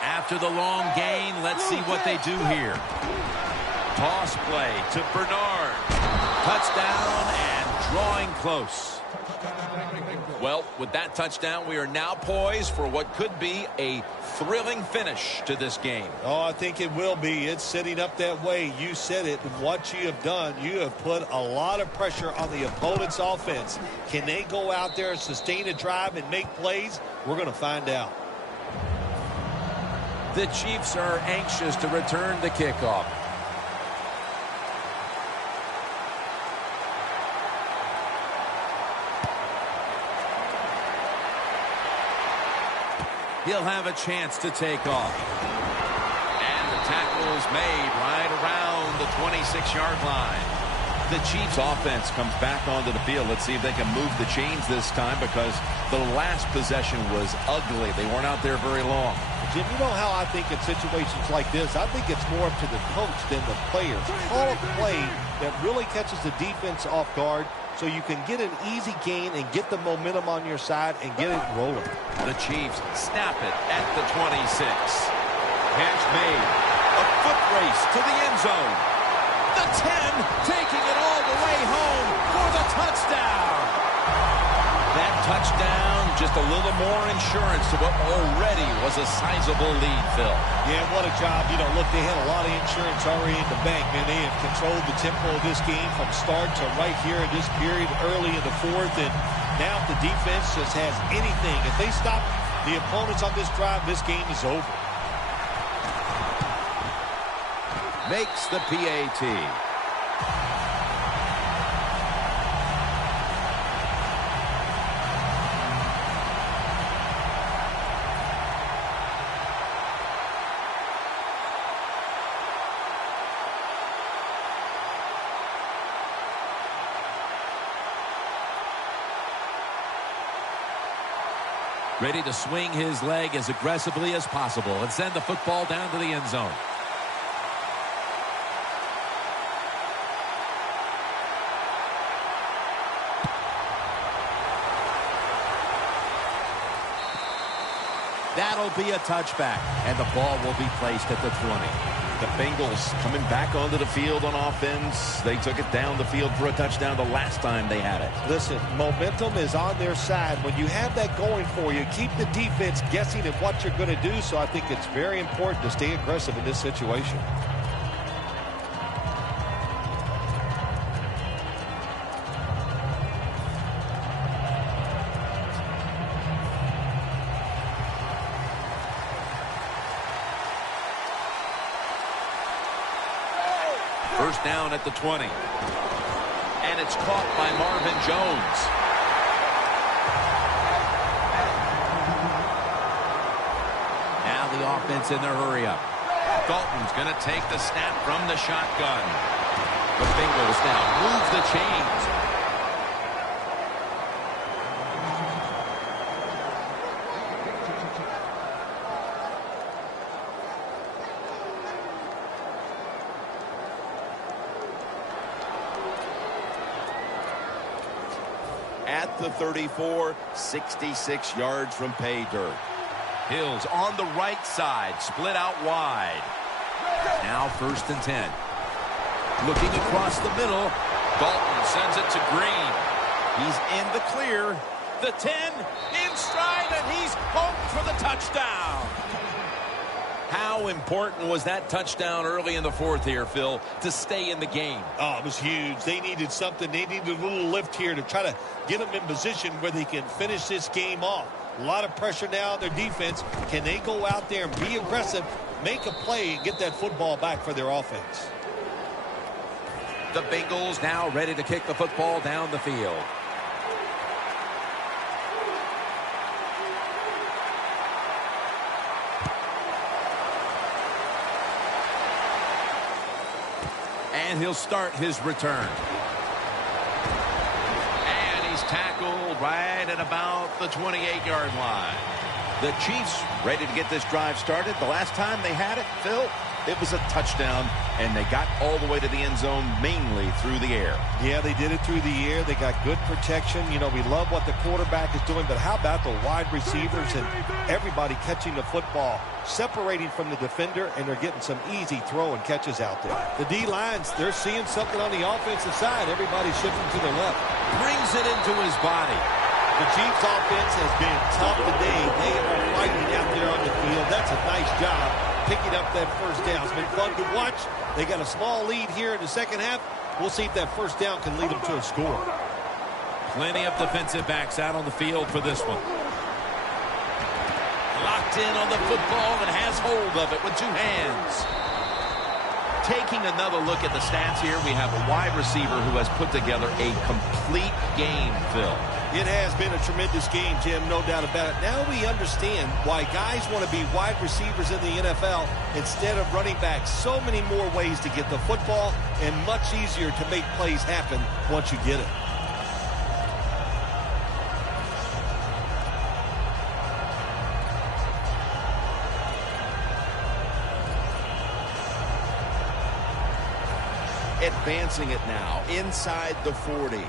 After the long gain, let's see what they do here. Toss play to Bernard. Touchdown and drawing close. Well, with that touchdown, we are now poised for what could be a thrilling finish to this game. Oh, I think it will be. It's setting up that way. You said it. What you have done, you have put a lot of pressure on the opponent's offense. Can they go out there and sustain a drive and make plays? We're going to find out. The Chiefs are anxious to return the kickoff. He'll have a chance to take off. And the tackle is made right around the 26-yard line. The Chiefs offense comes back onto the field. Let's see if they can move the chains this time, because the last possession was ugly. They weren't out there very long. Jim, you know how I think in situations like this, I think it's more up to the coach than the players. Call a play that really catches the defense off guard so you can get an easy gain and get the momentum on your side and get it rolling. The Chiefs snap it at the 26. Catch made. A foot race to the end zone. The 10 taking it all the way home for the touchdown. That touchdown, just a little more insurance to what already was a sizable lead, Phil. Yeah, what a job. You know, look, they had a lot of insurance already in the bank, man. They have controlled the tempo of this game from start to right here in this period early in the fourth. And now if the defense just has anything, if they stop the opponents on this drive, this game is over. Makes the PAT. Ready to swing his leg as aggressively as possible and send the football down to the end zone. That'll be a touchback, and the ball will be placed at the 20. The Bengals coming back onto the field on offense. They took it down the field for a touchdown the last time they had it. Listen, momentum is on their side. When you have that going for you, keep the defense guessing at what you're going to do. So I think it's very important to stay aggressive in this situation. First down at the 20. And it's caught by Marvin Jones. Now the offense in their hurry-up. Dalton's going to take the snap from the shotgun. The Bengals now move the chains. At the 34, 66 yards from pay dirt. Hill's on the right side, split out wide. Now 1st and 10. Looking across the middle. Dalton sends it to Green. He's in the clear. The 10 in stride, and he's home for the touchdown. How important was that touchdown early in the 4th here, Phil, to stay in the game? Oh, it was huge. They needed something. They needed a little lift here to try to get them in position where they can finish this game off. A lot of pressure now on their defense. Can they go out there and be aggressive, make a play, and get that football back for their offense? The Bengals now ready to kick the football down the field. And he'll start his return. And he's tackled right at about the 28-yard line. The Chiefs ready to get this drive started. The last time they had it, Phil, it was a touchdown, and they got all the way to the end zone mainly through the air. Yeah, they did it through the air. They got good protection. You know, we love what the quarterback is doing, but how about the wide receivers and everybody catching the football, separating from the defender, and they're getting some easy throw and catches out there. The D-lines, they're seeing something on the offensive side. Everybody's shifting to the left. Brings it into his body. The Chiefs offense has been tough today. They are fighting out there on the field. That's a nice job picking up that first down. It's been fun to watch. They got a small lead here in the second half. We'll see if that first down can lead them to a score. Plenty of defensive backs out on the field for this one. Locked in on the football and has hold of it with 2 hands. Taking another look at the stats here, we have a wide receiver who has put together a complete game, Phil. It has been a tremendous game, Jim, no doubt about it. Now we understand why guys want to be wide receivers in the NFL instead of running backs. So many more ways to get the football and much easier to make plays happen once you get it. Advancing it now inside the 40.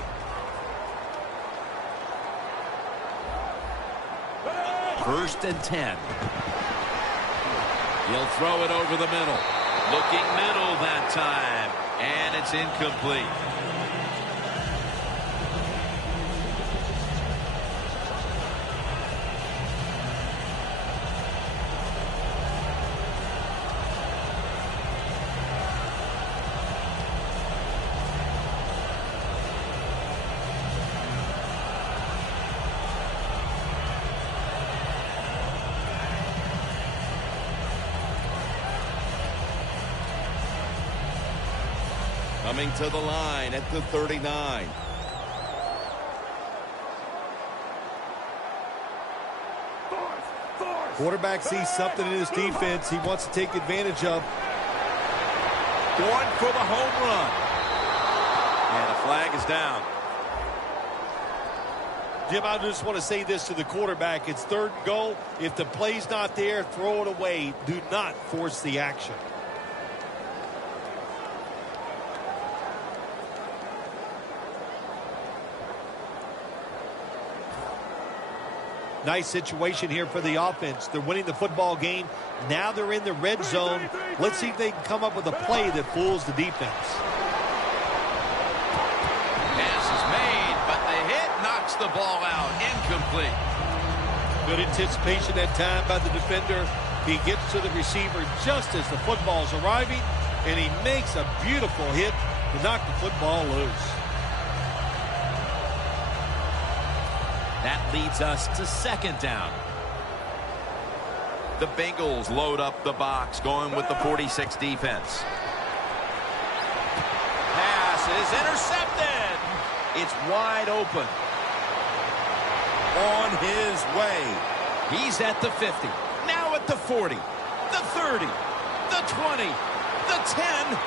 First and 10. He'll throw it over the middle. Looking middle that time. And it's incomplete. Coming to the line at the 39. Quarterback sees something in his defense he wants to take advantage of. Going for the home run. And a flag is down. Jim, I just want to say this to the quarterback. It's 3rd and goal. If the play's not there, throw it away. Do not force the action. Nice situation here for the offense. They're winning the football game. Now they're in the red zone. Let's see if they can come up with a play that fools the defense. Pass is made, but the hit knocks the ball out. Incomplete. Good anticipation that time by the defender. He gets to the receiver just as the football's arriving, and he makes a beautiful hit to knock the football loose. That leads us to 2nd down. The Bengals load up the box, going with the 46 defense. is intercepted. It's wide open. On his way. He's at the 50. Now at the 40. The 30. The 20. The 10.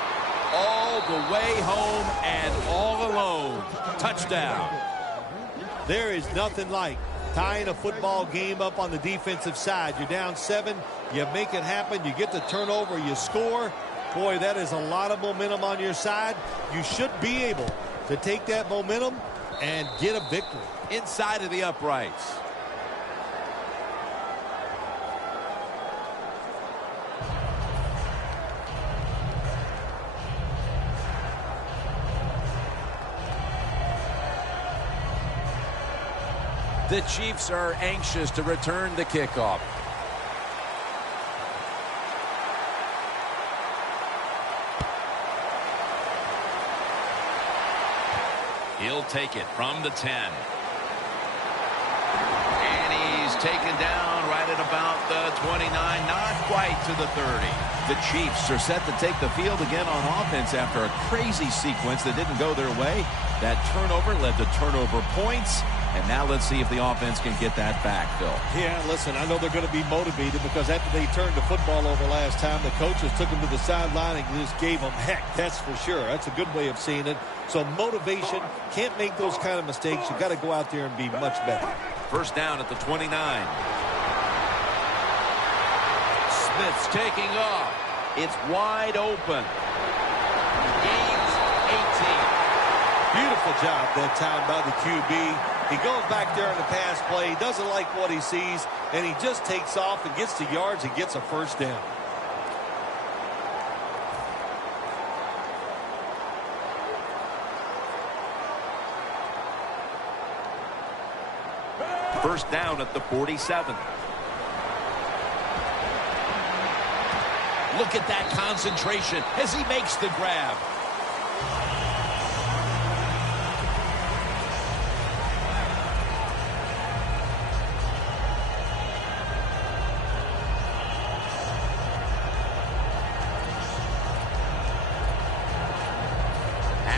All the way home and all alone. Touchdown. There is nothing like tying a football game up on the defensive side. You're down 7. You make it happen. You get the turnover. You score. Boy, that is a lot of momentum on your side. You should be able to take that momentum and get a victory. Inside of the uprights. The Chiefs are anxious to return the kickoff. He'll take it from the 10. And he's taken down right at about the 29, not quite to the 30. The Chiefs are set to take the field again on offense after a crazy sequence that didn't go their way. That turnover led to turnover points. And now let's see if the offense can get that back, Phil. Yeah, listen, I know they're going to be motivated because after they turned the football over last time, the coaches took them to the sideline and just gave them heck. That's for sure. That's a good way of seeing it. So motivation, can't make those kind of mistakes. You've got to go out there and be much better. First down at the 29. Smith's taking off. It's wide open. Gains 18. Beautiful job that time by the QB. He goes back there in the pass play. He doesn't like what he sees, and he just takes off and gets the yards and gets a first down. First down at the 47. Look at that concentration as he makes the grab.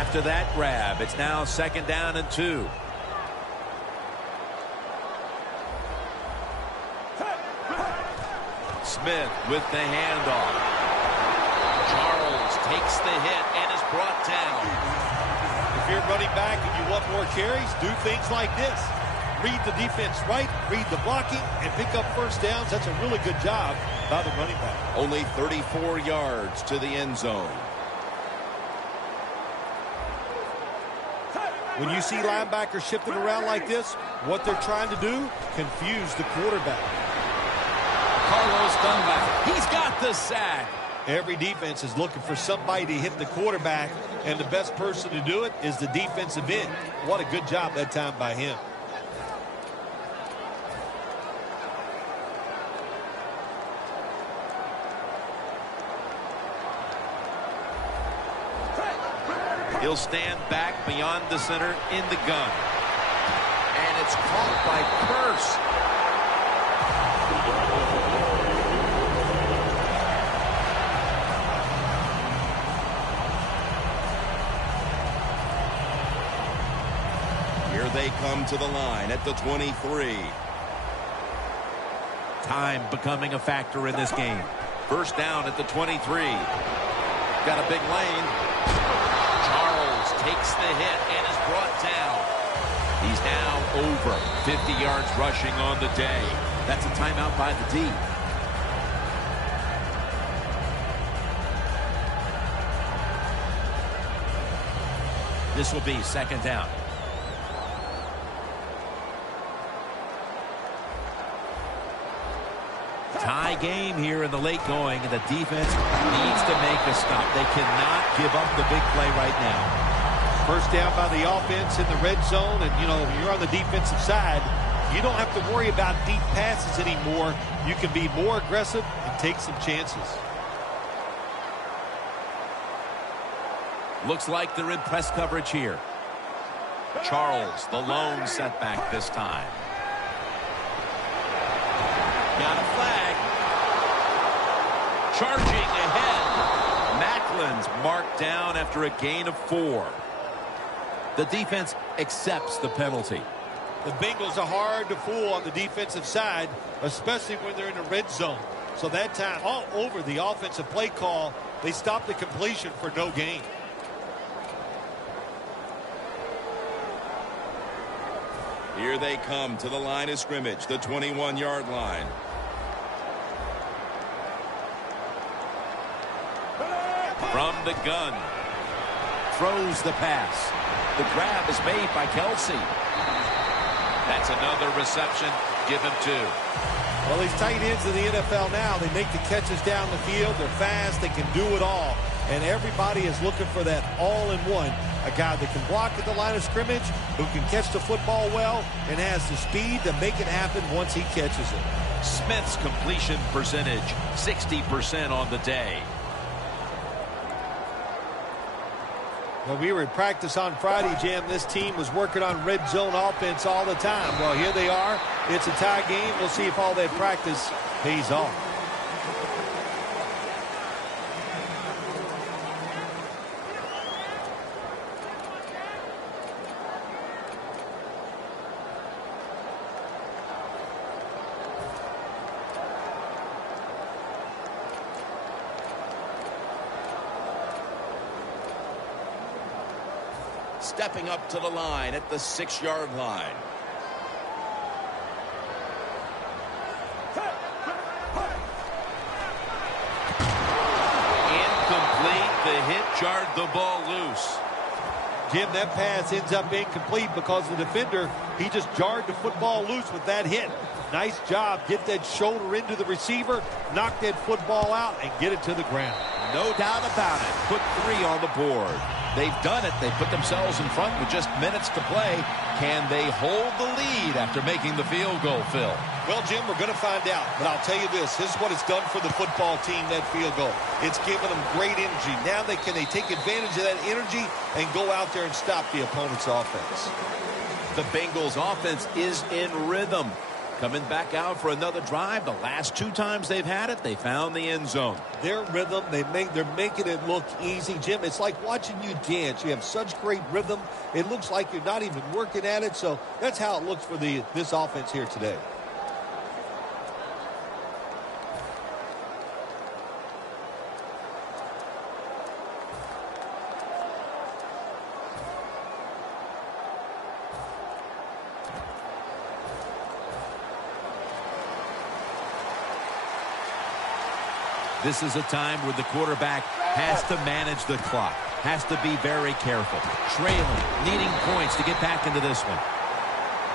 After that grab, it's now second down and 2. Smith with the handoff. Charles takes the hit and is brought down. If you're running back and you want more carries, do things like this. Read the defense right, read the blocking, and pick up first downs. That's a really good job by the running back. Only 34 yards to the end zone. When you see linebackers shifting around like this, what they're trying to do, confuse the quarterback. Carlos Dunlap, he's got the sack. Every defense is looking for somebody to hit the quarterback, and the best person to do it is the defensive end. What a good job that time by him. He'll stand back beyond the center in the gun. And it's caught by Purse. Here they come to the line at the 23. Time becoming a factor in this game. First down at the 23. Got a big lane. Takes the hit and is brought down. He's now over 50 yards rushing on the day. That's a timeout by the D. This will be second down. Tie game here in the late going, and the defense needs to make a stop. They cannot give up the big play right now. First down by the offense in the red zone, and, you know, you're on the defensive side. You don't have to worry about deep passes anymore. You can be more aggressive and take some chances. Looks like they're in press coverage here. Charles, the lone setback this time. Got a flag. Charging ahead. Macklin's marked down after a gain of 4. The defense accepts the penalty. The Bengals are hard to fool on the defensive side, especially when they're in the red zone. So that time, all over the offensive play call, they stopped the completion for no gain. Here they come to the line of scrimmage, the 21-yard line. From the gun. Throws the pass. The grab is made by Kelsey. That's another reception. Give him 2. Well, these tight ends in the NFL now, they make the catches down the field. They're fast. They can do it all. And everybody is looking for that all-in-one. A guy that can block at the line of scrimmage, who can catch the football well, and has the speed to make it happen once he catches it. Smith's completion percentage, 60% on the day. Well, we were in practice on Friday, Jim. This team was working on red zone offense all the time. Well, here they are. It's a tie game. We'll see if all that practice pays off. Stepping up to the line at the 6-yard line. Incomplete. The hit jarred the ball loose. Jim, that pass ends up incomplete because the defender, he just jarred the football loose with that hit. Nice job. Get that shoulder into the receiver, knock that football out, and get it to the ground. No doubt about it. Put 3 on the board. They've done it. They put themselves in front with just minutes to play. Can they hold the lead after making the field goal, Phil? Well, Jim, we're going to find out. But I'll tell you this is what it's done for the football team, that field goal. It's given them great energy. Now they take advantage of that energy and go out there and stop the opponent's offense. The Bengals offense is in rhythm. Coming back out for another drive. The last 2 times they've had it, they found the end zone. Their rhythm, they're making it look easy, Jim. It's like watching you dance. You have such great rhythm. It looks like you're not even working at it. So that's how it looks for this offense here today. This is a time where the quarterback has to manage the clock, has to be very careful, trailing, needing points to get back into this one.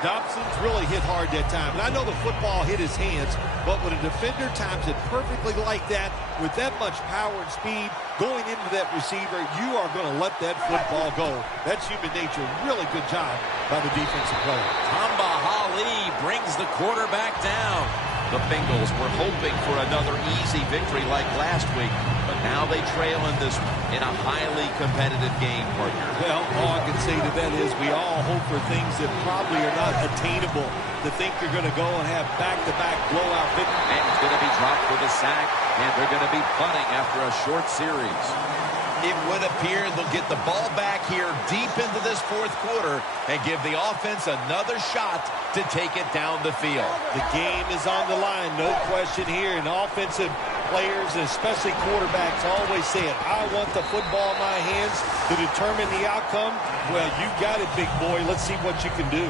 Dobson's really hit hard that time. And I know the football hit his hands, but when a defender times it perfectly like that, with that much power and speed going into that receiver, you are going to let that football go. That's human nature. Really good job by the defensive player. Tamba Hali brings the quarterback down. The Bengals were hoping for another easy victory like last week, but now they trail in this one in a highly competitive game, partner. Well, all I can say to that is we all hope for things that probably are not attainable. To think you're going to go and have back-to-back blowout victory. And it's going to be dropped for the sack, and they're going to be punting after a short series. It would appear they'll get the ball back here deep into this 4th quarter and give the offense another shot to take it down the field. The game is on the line, no question here. And offensive players, and especially quarterbacks, always say it. I want the football in my hands to determine the outcome. Well, you got it, big boy. Let's see what you can do.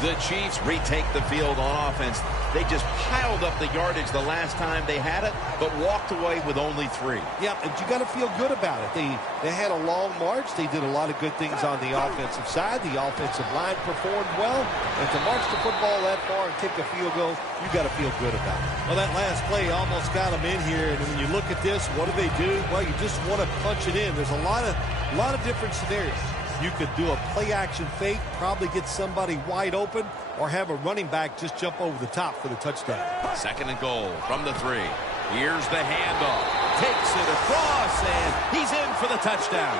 The Chiefs retake the field on offense. They just piled up the yardage the last time they had it, but walked away with only 3. Yeah, and you got to feel good about it. They had a long march. They did a lot of good things on the offensive side. The offensive line performed well. And to march the football that far and kick a field goal, you got to feel good about it. Well, that last play almost got them in here. And when you look at this, what do? Well, you just want to punch it in. There's a lot of different scenarios. You could do a play-action fake, probably get somebody wide open, or have a running back just jump over the top for the touchdown. 2nd and goal from the 3. Here's the handoff. Takes it across, and he's in for the touchdown.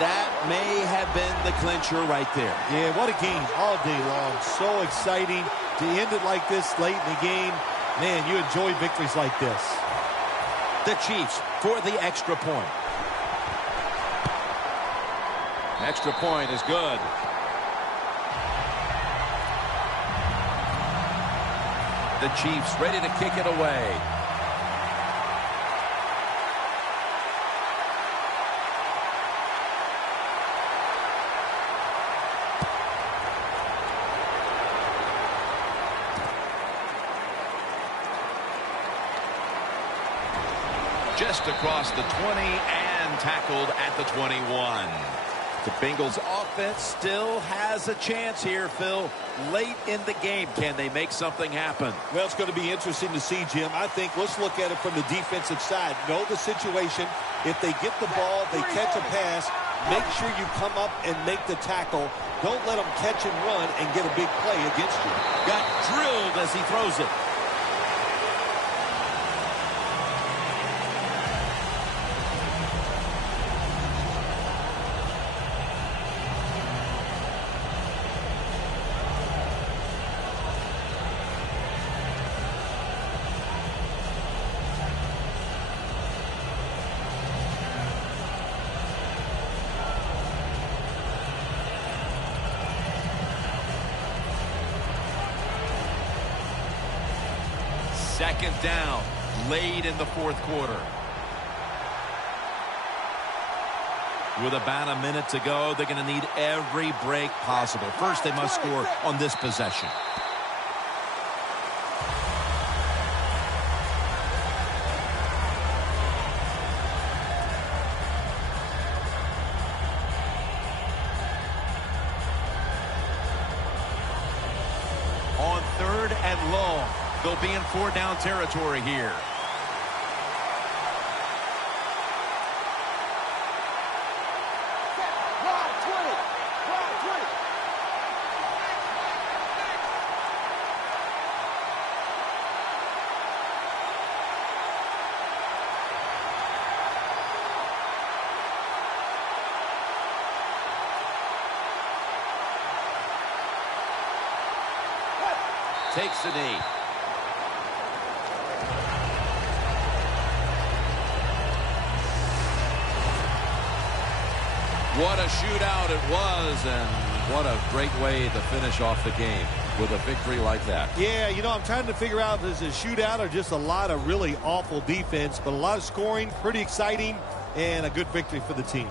That may have been the clincher right there. Yeah, what a game all day long. So exciting to end it like this late in the game. Man, you enjoy victories like this. The Chiefs for the extra point. Extra point is good. The Chiefs ready to kick it away. Just across the 20 and tackled at the 21. The Bengals offense still has a chance here, Phil. Late in the game, can they make something happen? Well, it's going to be interesting to see, Jim. I think let's look at it from the defensive side. Know the situation. If they get the ball, they catch a pass, make sure you come up and make the tackle. Don't let them catch and run and get a big play against you. Got drilled as he throws it. Second down, late in the fourth quarter. With about a minute to go, they're going to need every break possible. First, they must score on this possession. On third and long. They'll be in 4-down territory here. Takes the knee. What a shootout it was, and what a great way to finish off the game with a victory like that. Yeah, you know, I'm trying to figure out if this is a shootout or just a lot of really awful defense, but a lot of scoring, pretty exciting, and a good victory for the team.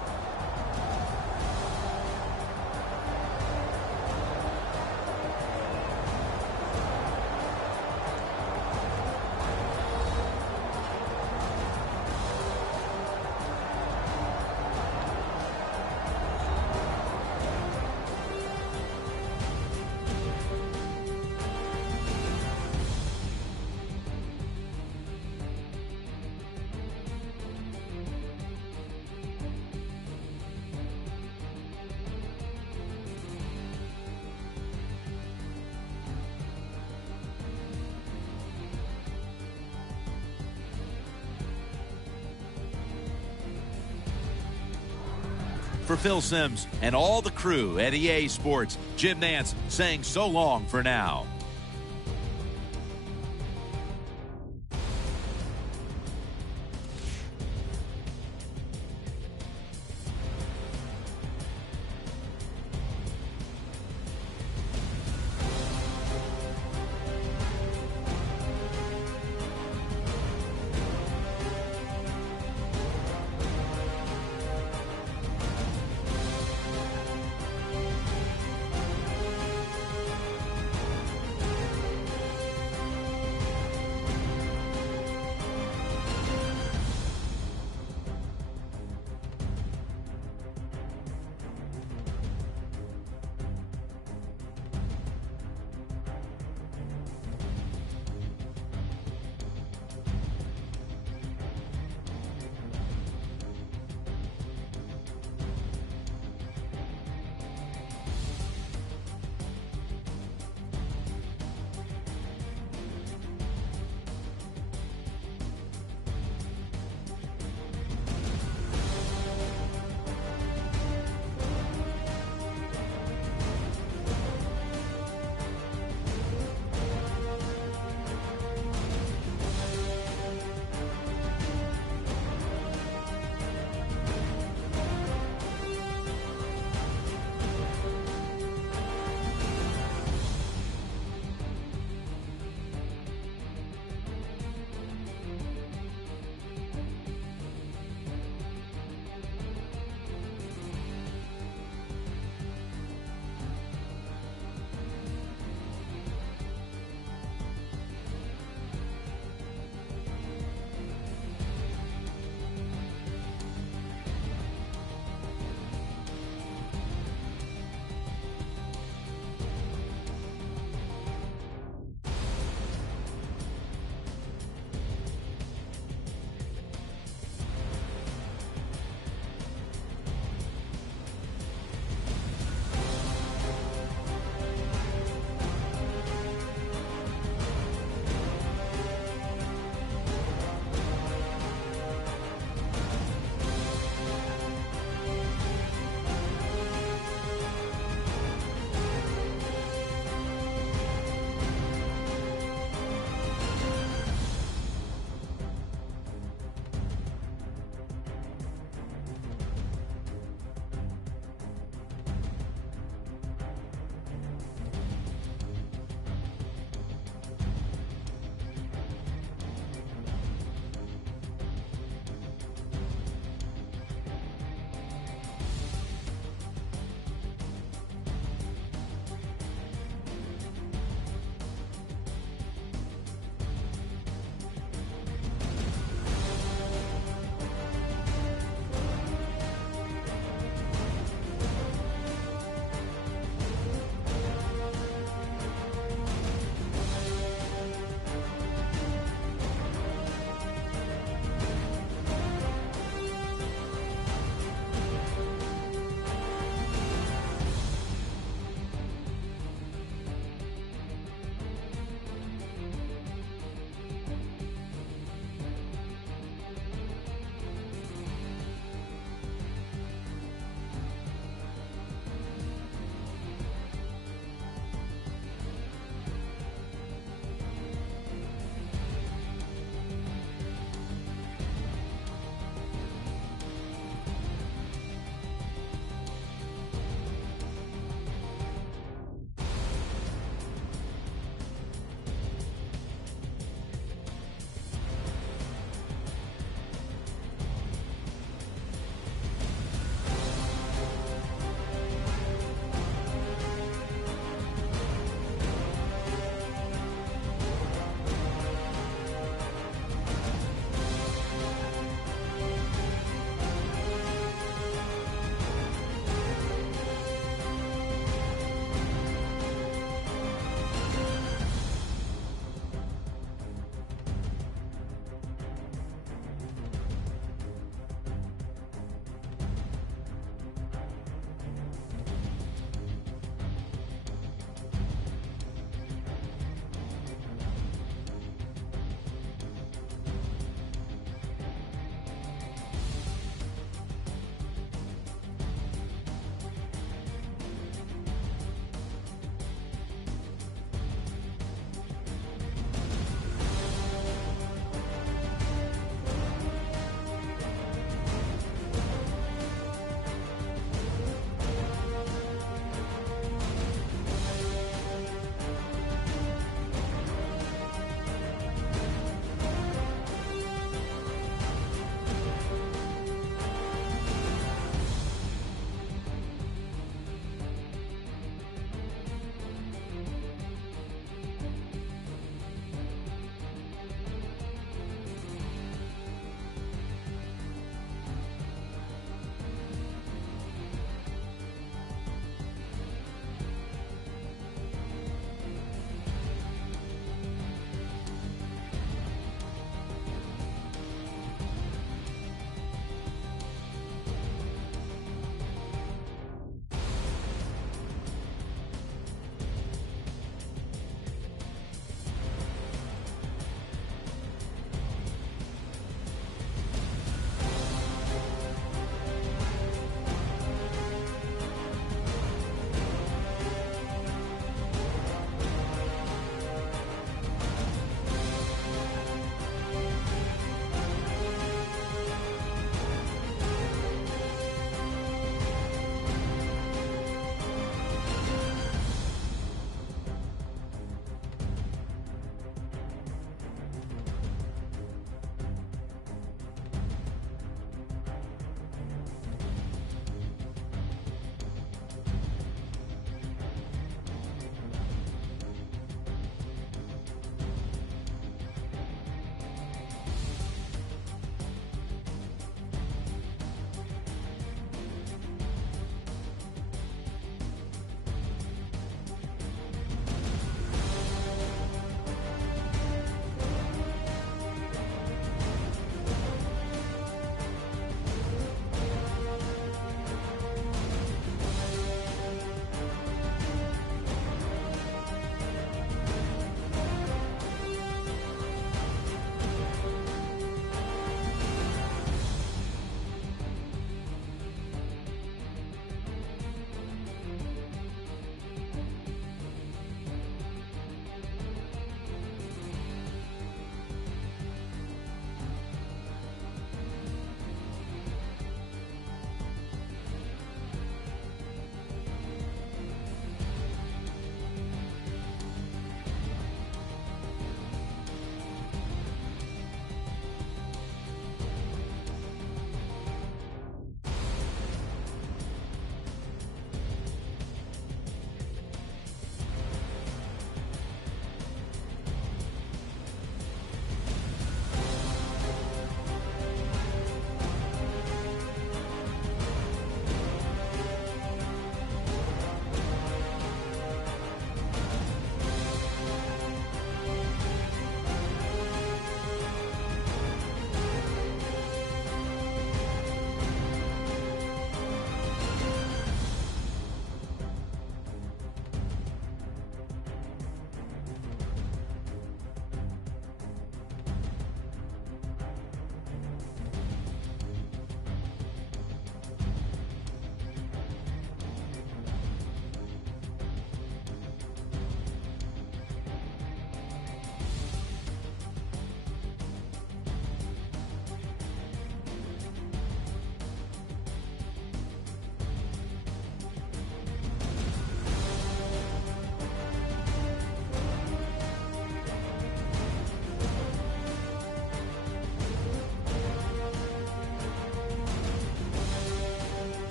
For Phil Simms and all the crew at EA Sports, Jim Nantz saying so long for now.